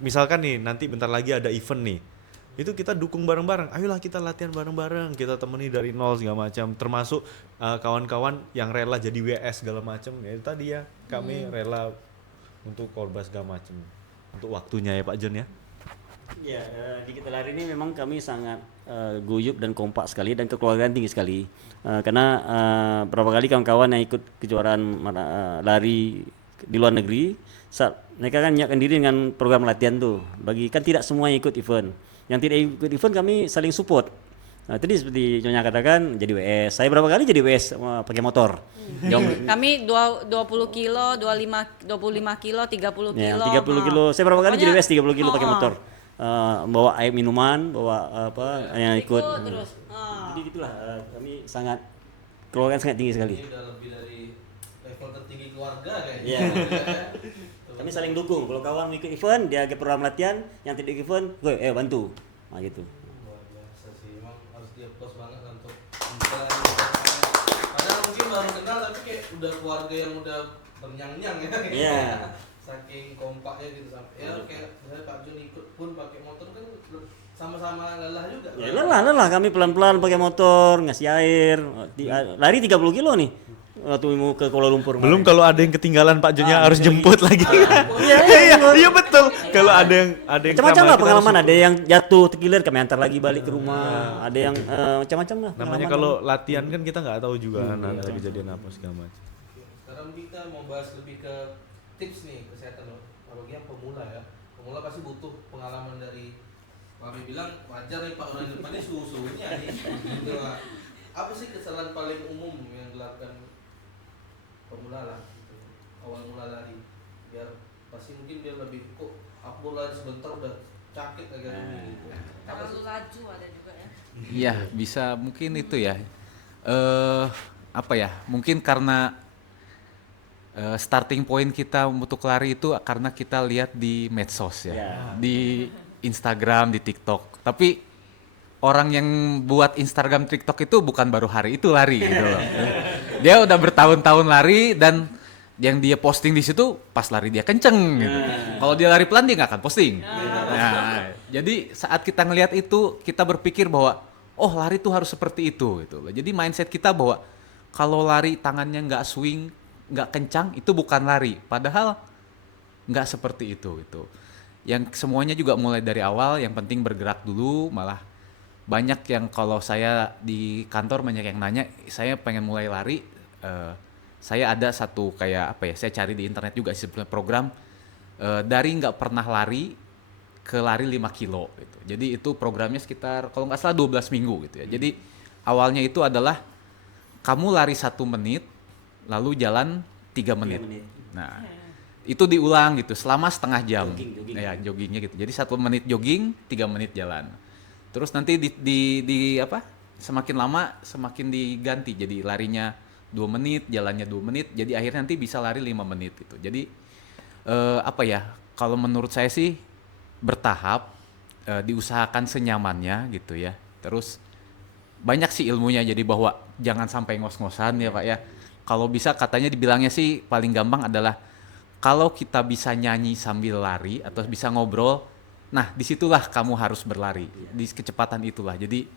misalkan nih nanti bentar lagi ada event nih, itu kita dukung bareng-bareng. Ayolah kita latihan bareng-bareng, kita temani dari nol segala macam. Termasuk kawan-kawan yang rela jadi WS segala macam. Ya itu tadi ya, kami rela untuk korban segala macam. Untuk waktunya ya Pak John ya. Ya, di kita lari ini memang kami sangat guyup dan kompak sekali dan kekeluargaan tinggi sekali. Karena berapa kali kawan-kawan yang ikut kejuaraan lari di luar negeri, mereka kan menyiapkan diri dengan program latihan tuh. Bagi kan tidak semua yang ikut event. Yang tidak ikut event kami saling support. Nah, tadi seperti Nyonya katakan jadi WS. Saya berapa kali jadi WS pakai motor. Kami 20 kilo, 25 kilo, 30 kilo. Ya, 30 kilo. Saya berapa kali jadi WS 30 kilo pakai motor. Bawa air minuman, bawa apa yang ikut. Terus. Jadi gitulah kami sangat keluarga sangat tinggi sekali. Ini udah lebih dari level tertinggi keluarga kayaknya. Iya. Kami saling dukung. Kalau kawan ikut event, dia ke program latihan, yang tidak ikut event, gue bantu. Nah gitu. Luar biasa sih, emang harus di-applause banget lah untuk padahal mungkin baru kenal tapi kayak udah keluarga yang udah bernyang-nyang ya. Iya. Saking kompaknya gitu sampai ya kayak misalnya Pak Jun ikut pun pakai motor kan sama-sama lelah juga. Ya lelah kami pelan-pelan pakai motor, ngasih air. Lari 30 kilo nih. Waktu mau ke Kuala Lumpur. Belum kalau ada yang ketinggalan Pak John harus jemput lagi. Iya, Iya betul. Kalau ada yang macam-macam lah kita pengalaman. harus- Ada yang jatuh terkilir, kami antar lagi balik ke rumah. Ada yang macam-macam lah. Namanya pengalaman. kalau latihan kan kita nggak tahu juga ada kejadian apa segala macam. Sekarang kita mau bahas lebih ke tips nih kesehatan loh. Apalagi yang pemula ya. Pemula pasti butuh pengalaman dari Mami bilang wajar nih Pak orang depannya suhu-suhunya nih. Gitu lah. Apa sih kesalahan paling umum yang dilakukan pemula lah gitu. Awal mula lari biar pasti mungkin biar lebih kok aku lari sebentar udah sakit agak ini gitu. Terlalu laju ada juga ya. Iya, bisa mungkin itu ya. Apa ya? Mungkin karena starting point kita untuk lari itu karena kita lihat di medsos ya. Di Instagram, di TikTok. Tapi orang yang buat Instagram TikTok itu bukan baru hari itu lari gitu loh. Dia udah bertahun-tahun lari dan yang dia posting di situ pas lari dia kenceng gitu. Kalau dia lari pelan dia nggak akan posting. Nah, jadi saat kita ngelihat itu kita berpikir bahwa oh lari tuh harus seperti itu gitu loh. Jadi mindset kita bahwa kalau lari tangannya nggak swing, nggak kencang itu bukan lari. Padahal nggak seperti itu gitu. Yang semuanya juga mulai dari awal. Yang penting bergerak dulu. Malah banyak yang kalau saya di kantor banyak yang nanya, saya pengen mulai lari. Saya ada satu kayak apa ya? Saya cari di internet juga sebenarnya program dari nggak pernah lari ke lari 5 kilo gitu. Jadi itu programnya sekitar kalau nggak salah 12 minggu gitu ya. Jadi awalnya itu adalah kamu lari 1 menit lalu jalan 3 menit. Nah, itu diulang gitu selama setengah jam. Jogging. Ya, joggingnya gitu. Jadi 1 menit jogging, 3 menit jalan. Terus nanti di apa? Semakin lama semakin diganti. Jadi larinya 2 menit, jalannya 2 menit. Jadi akhirnya nanti bisa lari 5 menit gitu. Jadi apa ya? Kalau menurut saya sih bertahap, diusahakan senyamannya gitu ya. Terus banyak sih ilmunya, jadi bahwa jangan sampai ngos-ngosan ya Pak ya. Kalau bisa katanya dibilangnya sih paling gampang adalah kalau kita bisa nyanyi sambil lari atau bisa ngobrol, nah disitulah kamu harus berlari, di kecepatan itulah. Jadi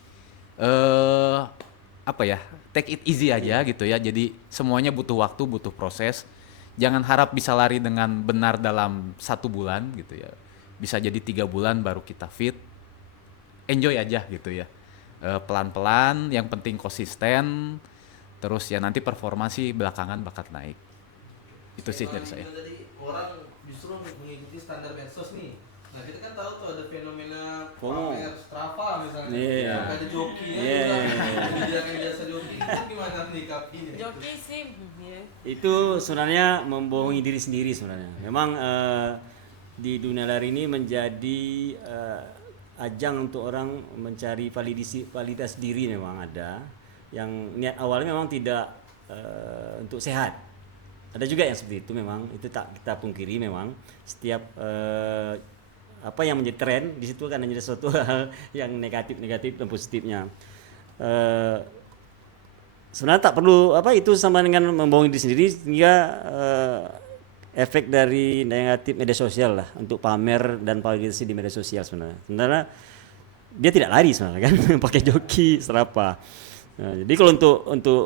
apa ya, take it easy aja gitu ya. Jadi semuanya butuh waktu, butuh proses. Jangan harap bisa lari dengan benar dalam 1 bulan gitu ya. Bisa jadi 3 bulan baru kita fit. enjoy aja gitu ya. Pelan-pelan, yang penting konsisten, terus ya nanti performa sih belakangan bakat naik. Itu sih dari saya. Jadi orang justru mengikuti standar medsos nih. Nah kita kan tahu tuh ada fenomena pamer Strava misalnya, Iya. sampai ada joki ya, Iya. jadi yang biasa joki itu gimana nih kapinya? Joki sih, ya. Itu sebenarnya membohongi diri sendiri sebenarnya. Memang di dunia lari ini menjadi ajang untuk orang mencari validitas diri, memang ada yang niat awalnya memang tidak untuk sehat. Ada juga yang seperti itu, memang itu tak kita pungkiri. Memang setiap apa yang menjadi tren di situ kan menjadi suatu hal yang negatif dan positifnya. Sebenarnya tak perlu apa itu sama dengan membohongi diri sendiri, sehingga efek dari negatif media sosial lah untuk pamer dan validasi di media sosial sebenarnya. Sebenarnya dia tidak lari sebenarnya kan pakai joki Strava. Nah, jadi kalau untuk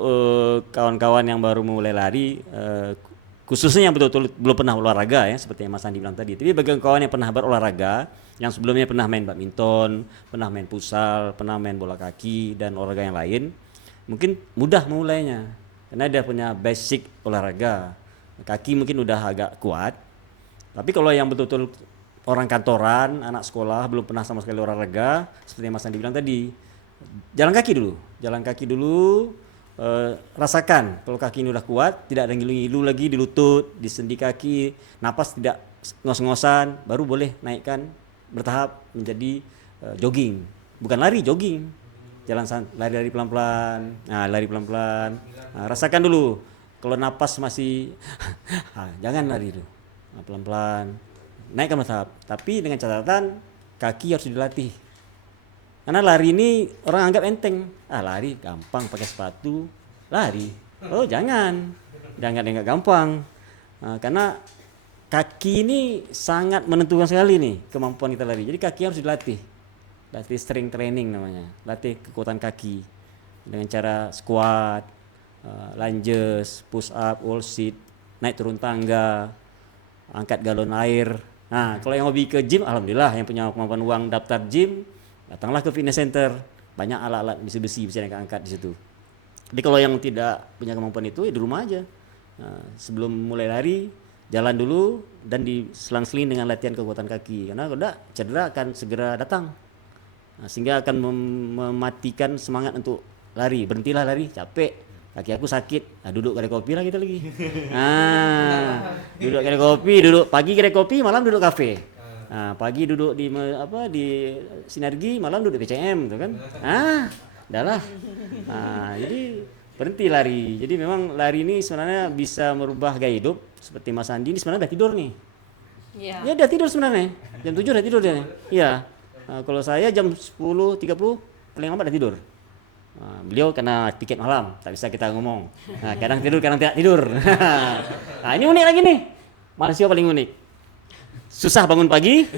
kawan-kawan yang baru mulai lari, khususnya yang betul-betul belum pernah olahraga ya, seperti yang Mas Andi bilang tadi. Tapi bagi kawan yang pernah berolahraga, yang sebelumnya pernah main badminton, pernah main futsal, pernah main bola kaki dan olahraga yang lain, mungkin mudah memulainya karena dia punya basic olahraga. Kaki mungkin udah agak kuat. Tapi kalau yang betul-betul orang kantoran, anak sekolah belum pernah sama sekali olahraga, seperti yang Mas Andi bilang tadi, jalan kaki dulu, rasakan kalau kaki ini udah kuat, tidak ada ngilu-ngilu lagi di lutut, di sendi kaki, napas tidak ngos-ngosan, baru boleh naikkan bertahap menjadi jogging, bukan lari, jogging, lari pelan-pelan, lari pelan-pelan, rasakan dulu, kalau napas masih, jangan lari dulu, pelan-pelan, naikkan bertahap, tapi dengan catatan kaki harus dilatih. Karena lari ini orang anggap enteng. Lari gampang pakai sepatu, lari. Oh jangan dianggap gampang. Karena kaki ini sangat menentukan sekali nih kemampuan kita lari. Jadi kaki harus dilatih. Latih strength training namanya. Latih kekuatan kaki dengan cara squat, lunges, push up, wall sit, naik turun tangga, angkat galon air. Nah kalau yang hobi ke gym, alhamdulillah yang punya kemampuan uang daftar gym, datanglah ke fitness center, banyak alat-alat besi-besi bisa angkat di situ. Jadi kalau yang tidak punya kemampuan itu ya di rumah aja. Sebelum mulai lari, jalan dulu dan diselang-seling dengan latihan kekuatan kaki. Karena kalau tidak, cedera akan segera datang. Sehingga akan mematikan semangat untuk lari. Berhentilah lari, capek. Kaki aku sakit. Duduk kedai kopi lah kita lagi. Duduk kedai kopi, pagi kedai kopi, malam duduk kafe. Pagi duduk di Sinergi, malam duduk di PCM tuh kan. Udahlah. Jadi berhenti lari. Jadi memang lari ini sebenarnya bisa merubah gaya hidup. Seperti Mas Andi ini sebenarnya udah tidur nih. Iya. Ya udah tidur sebenarnya. Jam 7 udah tidur dia. Iya. Kalau saya jam 10.30 paling lambat udah tidur. Beliau karena tiket malam, tak bisa kita ngomong. Kadang tidur, kadang tidak tidur. Ini unik lagi nih. Manusia paling unik. Susah bangun pagi.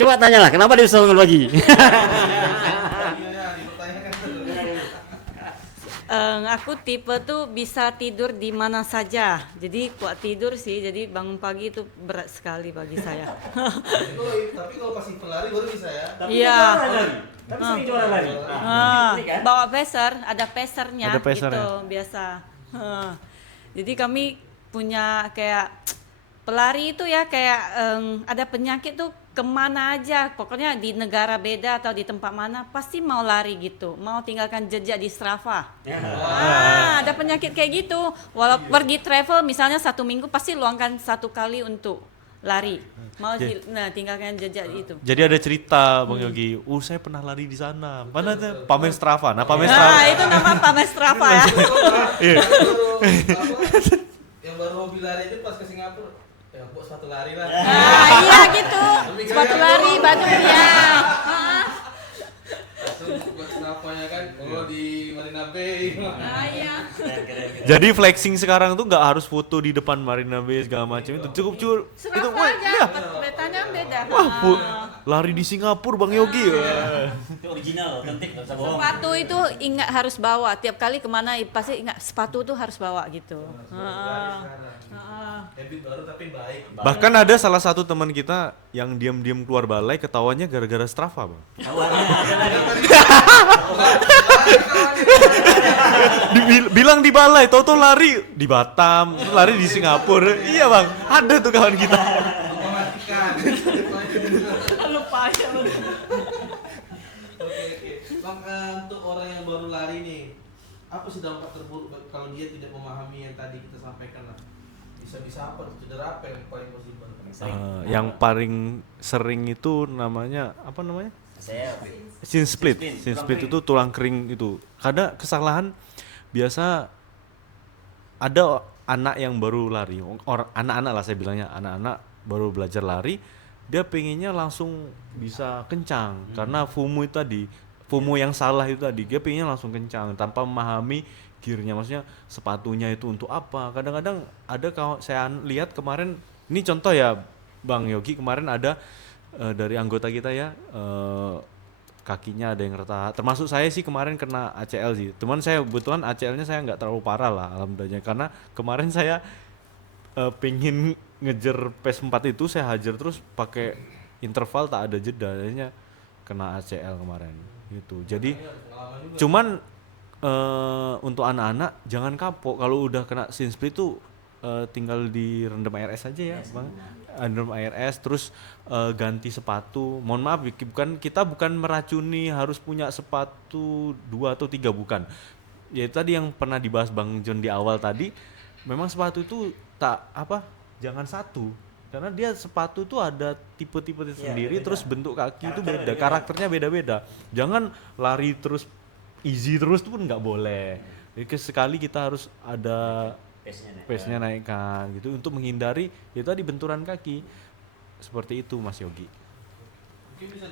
Coba tanyalah kenapa dia susah bangun pagi. Aku tipe tuh bisa tidur di mana saja. Jadi kuat tidur sih. Jadi bangun pagi itu berat sekali bagi saya. Tapi kalau pas pelari baru bisa ya. Iya. Tapi sering juara lari. Bawa peser, ada pesernya Ada peser gitu ya? biasa. Jadi kami punya kayak pelari itu ya kayak ada penyakit tuh kemana aja, pokoknya di negara beda atau di tempat mana pasti mau lari gitu, mau tinggalkan jejak di Strava. Ada penyakit kayak gitu. Walau pergi travel misalnya 1 minggu pasti luangkan 1 kali untuk lari, mau tinggalkan jejak itu. Jadi ada cerita Bang Yogi, saya pernah lari di sana. Mana tuh? Pamer Strava. Nah, pamer Strava. Itu nama pamer Strava ya. Yang baru hobi lari itu pas ke Singapura. Ya buat sepatu lari lah. Iya gitu. Sepatu lari, baju ya. Buat Strava-nya kan, kalau di Marina Bay. Iya. Jadi flexing sekarang tuh nggak harus foto di depan Marina Bay segala macam itu. Cukup itu Strava aja, betanya beda. lari di Singapura Bang Yogi. Itu original, otentik, enggak usah bohong. Sepatu itu ingat harus bawa. Tiap kali kemana pasti ingat sepatu tuh harus bawa gitu. Habit baru tapi baik. Bahkan ada salah satu teman kita yang diam-diam keluar balai ketawanya gara-gara Strava, Bang. Bilang di balai, tau-tau lari di Batam, terus lari di Singapura. Iya, Bang. Ada tuh kawan kita. Mematikan. Lupa ya. Oke. Bang, untuk orang yang baru lari nih, apa sih dampak terburuk kalau dia tidak memahami yang tadi kita sampaikan lah? Bisa apa? Cedera apa yang paling possible? Yang paling sering itu namanya apa namanya? Saya Shin split. Shin Shin split, split tulang itu tulang kering itu. Kadang kesalahan biasa ada anak yang baru lari, orang anak-anak lah saya bilangnya, anak-anak baru belajar lari, dia pengennya langsung bisa kencang karena FOMO itu tadi, FOMO yang salah itu tadi, dia pengennya langsung kencang tanpa memahami gearnya, maksudnya sepatunya itu untuk apa. Kadang-kadang ada kalau saya lihat kemarin, ini contoh ya Bang Yogi, kemarin ada dari anggota kita ya, kakinya ada yang retak, termasuk saya sih kemarin kena ACL sih, teman saya kebetulan ACL-nya saya nggak terlalu parah lah alhamdulillah, karena kemarin saya pengen ngejar PES 4 itu saya hajar terus pakai interval tak ada jeda, akhirnya kena ACL kemarin gitu. Jadi cuman untuk anak-anak jangan kapok, kalau udah kena shin split tuh tinggal direndam air es aja ya Bang, rendam air es terus ganti sepatu. Mohon maaf, kita bukan meracuni harus punya sepatu 2 atau 3, bukan. Ya tadi yang pernah dibahas Bang John di awal tadi, memang sepatu itu jangan satu, karena dia sepatu itu ada tipe-tipe sendiri, terus bentuk kaki itu beda, karakternya beda-beda. Jangan lari terus easy terus itu pun nggak boleh. Jadi sekali kita harus ada pace-nya naikkan gitu untuk menghindari itu tadi benturan kaki. Seperti itu Mas Yogi. Mungkin bisa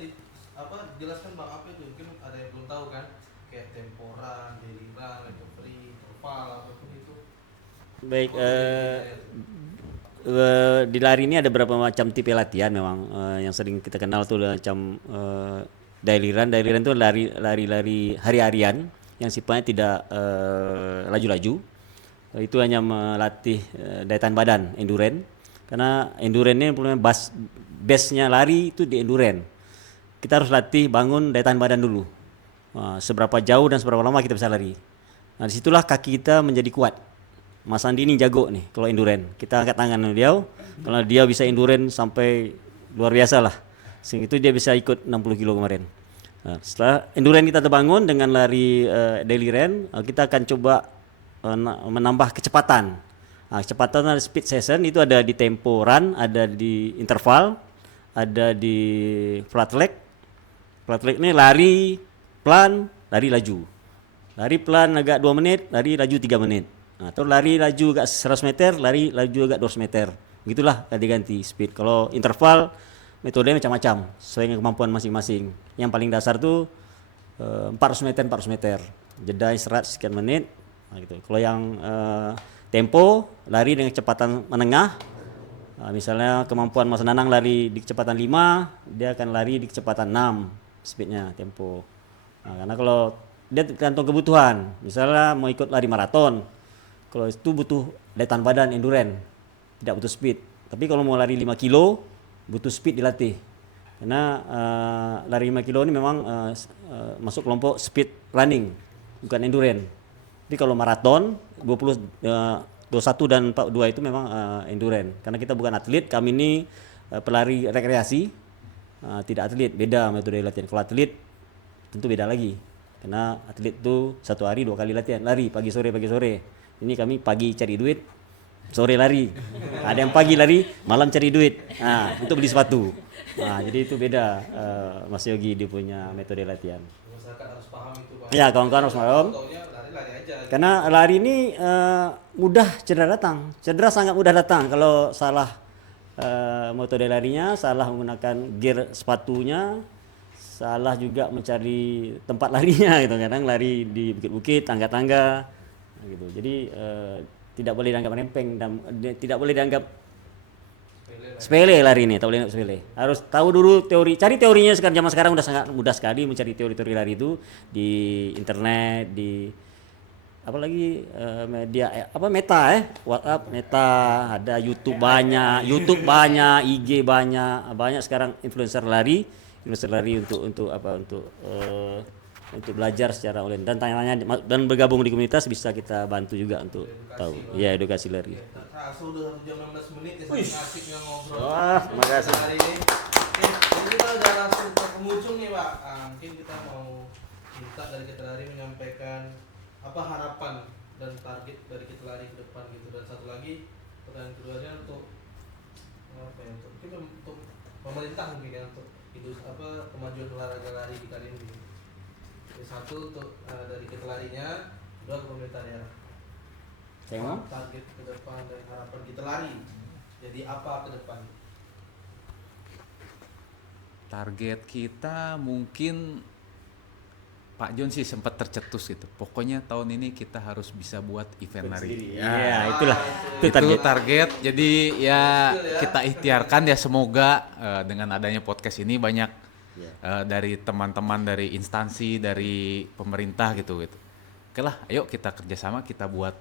jelaskan Bang apa itu? Mungkin ada yang belum tahu kan, kayak temporan, daily run, recovery, interval apapun itu. baik, di lari ini ada beberapa macam tipe latihan memang. Yang sering kita kenal tuh macam daily run. Daily run itu lari hari-harian yang sifatnya tidak laju-laju. Itu hanya melatih daya tahan badan, endurance. Karena endurance ini punya base-nya lari itu di endurance. Kita harus latih bangun daya tahan badan dulu. Seberapa jauh dan seberapa lama kita bisa lari. Nah, disitulah kaki kita menjadi kuat. Mas Andi ini jago nih kalau endurance. Kita angkat tangan beliau. Kalau dia bisa endurance sampai luar biasa lah. Sehingga itu dia bisa ikut 60 kilo kemarin. Nah, setelah endurance kita terbangun dengan lari daily run, kita akan coba menambah kecepatan. Nah, kecepatan ada speed session, itu ada di tempo run, ada di interval, ada di flat leg. Flat leg ini lari pelan, lari laju. Lari pelan agak 2 menit, lari laju 3 menit. Nah, atau lari laju agak 100 meter, lari laju agak 200 meter. Begitulah ganti-ganti speed. Kalau interval metodenya macam-macam sesuai dengan kemampuan masing-masing. Yang paling dasar tuh 400 meter, jeda istirahat sekian menit. Nah, gitu. Kalau yang tempo lari dengan kecepatan menengah, misalnya kemampuan Mas Nanang lari di kecepatan 5, dia akan lari di kecepatan 6 speednya tempo. Nah, karena kalau dia tergantung kebutuhan, misalnya mau ikut lari maraton, kalau itu butuh daya tahan badan endurance, tidak butuh speed. Tapi kalau mau lari 5 kilo butuh speed dilatih. Karena lari 5 kilo ini memang masuk kelompok speed running, bukan endurance. Tapi kalau maraton 21 dan 42 itu memang endurance. Karena kita bukan atlet, kami ini pelari rekreasi, tidak atlet, beda metode latihan. Kalau atlet tentu beda lagi. Karena atlet itu 1 hari 2 kali latihan, lari pagi sore. Ini kami pagi cari duit, sore lari. Ada yang pagi lari, malam cari duit. Nah, untuk beli sepatu. Nah, jadi itu beda Mas Yogi dia punya metode latihan. Masyarakat harus paham itu Pak. Ya, kawan-kawan harus paham. Contohnya lari-lari aja. Karena lari ini mudah cedera datang. Cedera sangat mudah datang kalau salah metode larinya, salah menggunakan gear sepatunya, salah juga mencari tempat larinya gitu. Kadang lari di bukit-bukit, tangga-tangga gitu. Jadi tidak boleh dianggap rempeng dan tidak boleh dianggap sepele lari ini, tak boleh dianggap sepele. Harus tahu dulu teori, cari teorinya. Zaman sekarang udah sangat mudah sekali mencari teori-teori lari itu di internet, di apalagi media Meta WhatsApp Meta, ada YouTube banyak, IG banyak sekarang influencer lari untuk belajar secara online dan tanya-tanya dan bergabung di komunitas, bisa kita bantu juga untuk tahu ya edukasi lari. Nah, sudah jam 16 menit ya, sangat asiknya ngobrol. Wah, terima kasih. Hari ini. Oke, jadi kita udah langsung ke penghujung nih Pak. Mungkin kita mau minta dari kita lari menyampaikan apa harapan dan target dari kita lari ke depan gitu, dan satu lagi pertanyaan keduanya untuk apa ya, untuk pemerintah mungkin ya, untuk kemajuan olahraga lari di kali ini. Jadi satu untuk dari kita larinya, kedua ke pemerintah daerah. Target ke depan dan harapan kita lari. Jadi apa ke depan? Target kita mungkin Pak John sih sempat tercetus gitu. Pokoknya tahun ini kita harus bisa buat event lari. Ya, itulah. Itu target. Jadi ya kita ikhtiarkan ya, semoga dengan adanya podcast ini banyak dari teman-teman dari instansi, dari pemerintah gitu. Oke lah, ayo kita kerjasama, kita buat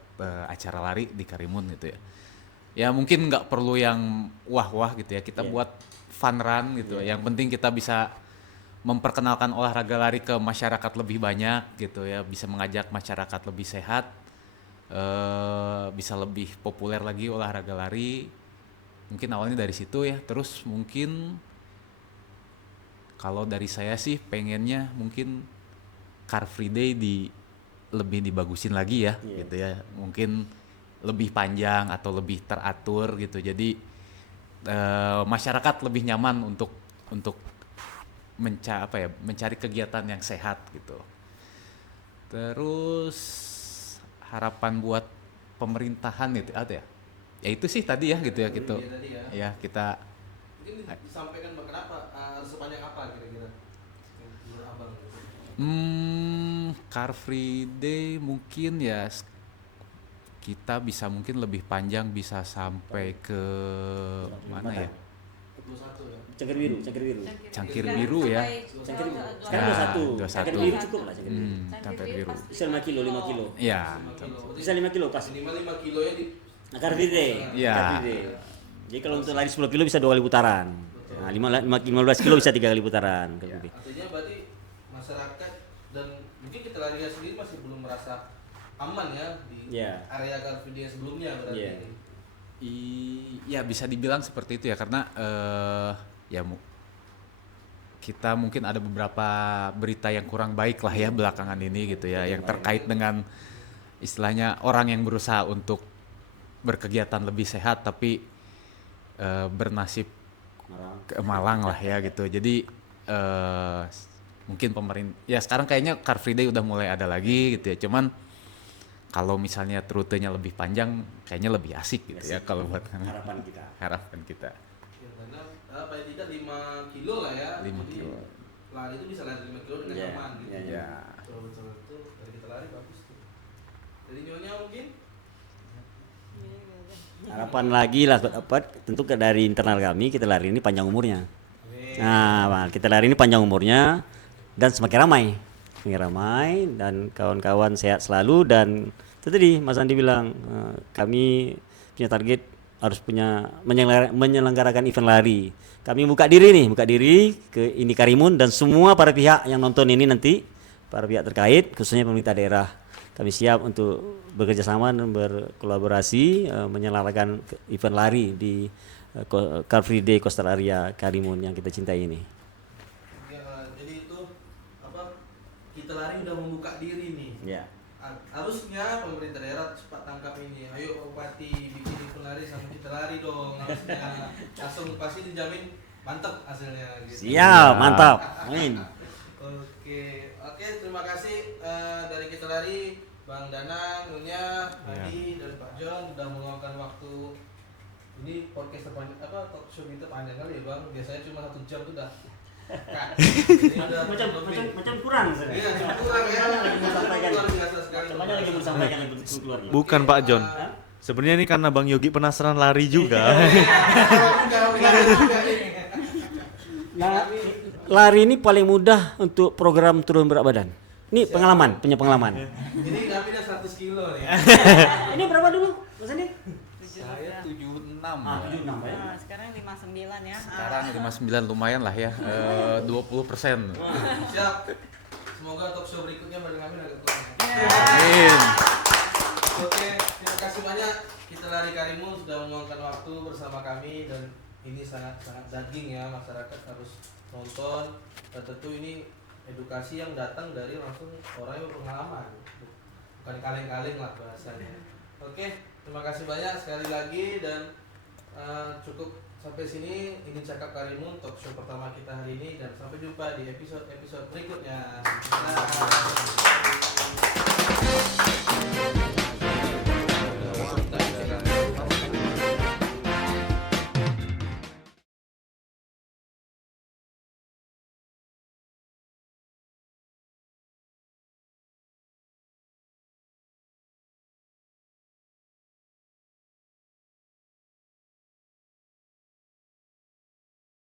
acara lari di Karimun gitu ya. Ya mungkin nggak perlu yang wah-wah gitu ya, kita buat fun run gitu. Yang penting kita bisa memperkenalkan olahraga lari ke masyarakat lebih banyak gitu ya, bisa mengajak masyarakat lebih sehat, bisa lebih populer lagi olahraga lari. Mungkin awalnya dari situ ya. Terus mungkin kalau dari saya sih pengennya mungkin Car Free Day lebih dibagusin lagi ya, gitu ya. Mungkin lebih panjang atau lebih teratur gitu. Jadi masyarakat lebih nyaman untuk mencari kegiatan yang sehat gitu. Terus harapan buat pemerintahan itu ada ya? Ya itu sih tadi ya gitu ya gitu. Ya kita mungkin disampaikan kenapa sepanjang apa kira-kira menurut Abang? Car Free Day mungkin ya kita bisa mungkin lebih panjang, bisa sampai ke mana ya? 21 ya. Cangkir biru. Cangkir biru ya. Cangkir biru. Sekarang 21. 21. Cangkir biru cukup lah cangkir biru. Cangkir biru. Bisa 5 kilo. Iya. Bisa 5 kilo pas. Minimal 5 kilo ya di Car Free Day. Iya. Car Free Day. Jadi kalau untuk lari 10 kilo bisa 2 kali putaran. Nah, 15 kilo bisa 3 kali putaran. artinya berarti masyarakat dan mungkin kita larinya sendiri masih belum merasa aman ya di area Car Free Day sebelumnya berarti. Ya bisa dibilang seperti itu ya, karena kita mungkin ada beberapa berita yang kurang baik lah ya belakangan ini gitu ya, yang terkait dengan istilahnya orang yang berusaha untuk berkegiatan lebih sehat tapi bernasib malang lah ya gitu. Jadi mungkin pemerintah ya sekarang kayaknya Car Free Day udah mulai ada lagi gitu ya, cuman kalau misalnya rutenya lebih panjang kayaknya lebih asik gitu ya kalau buat harapan kita. Ya, karena paling tidak 5 kilo lah ya. 5 Jadi kilo. lari itu bisa lari 5 kilo dengan aman gitu. Iya. Betul itu dari kita lari bagus tuh. Dari Nyonya mungkin Harapan lagi lah tentu dari internal kami, kita lari ini panjang umurnya. Nah, kita lari ini panjang umurnya dan semakin ramai dan kawan-kawan sehat selalu. Dan itu tadi Mas Andi bilang, kami punya target harus menyelenggarakan event lari. Kami buka diri ke ini Karimun dan semua para pihak yang nonton ini nanti, para pihak terkait khususnya pemerintah daerah. Kami siap untuk bekerja sama dan berkolaborasi menyelenggarakan event lari di Car Free Day Coastal Area Karimun yang kita cintai ini. ya, jadi itu kita lari udah membuka diri nih. Ya. Harusnya pemerintah daerah cepat tangkap ini. Ayo Pak Bupati bikin event lari sama kita lari dong. Harusnya langsung pasti dijamin mantap hasilnya gitu. Siap, mantap. Amin. Oke, terima kasih dari kita lari Bang Danang, Nyonya, Adi dan Pak John udah meluangkan waktu. Ini podcast terpanjang talk show kita panjang kali ya Bang. Biasanya cuma 1 jam tuh udah. Macam kurang sebenarnya. Iya, cuma kurang ya. Luar biasa sekali. Banyak lagi mau disampaikan yang keluar. Bukan Pak John. Sebenarnya ini karena Bang Yogi penasaran lari juga. Nah, lari ini paling mudah untuk program turun berat badan. Ini pengalaman, punya pengalaman. Ini kami udah 100 kilo nih. Ini berapa dulu, Mas Andi? Saya 76. 76 ya. Nah, sekarang 59 ya. Sekarang 59 lumayan lah ya. 20%. Siap. Semoga talk show berikutnya bareng kami agak kurang. Amin. Oke, terima kasih banyak. Kita Lari Karimun sudah meluangkan waktu bersama kami dan ini sangat daging ya, masyarakat harus nonton dan tentu ini edukasi yang datang dari langsung orang yang berpengalaman, bukan kaleng-kaleng lah bahasanya. Oke, terima kasih banyak sekali lagi dan cukup sampai sini. Ini Cakap Karimun talk show pertama kita hari ini dan sampai jumpa di episode berikutnya. Nah.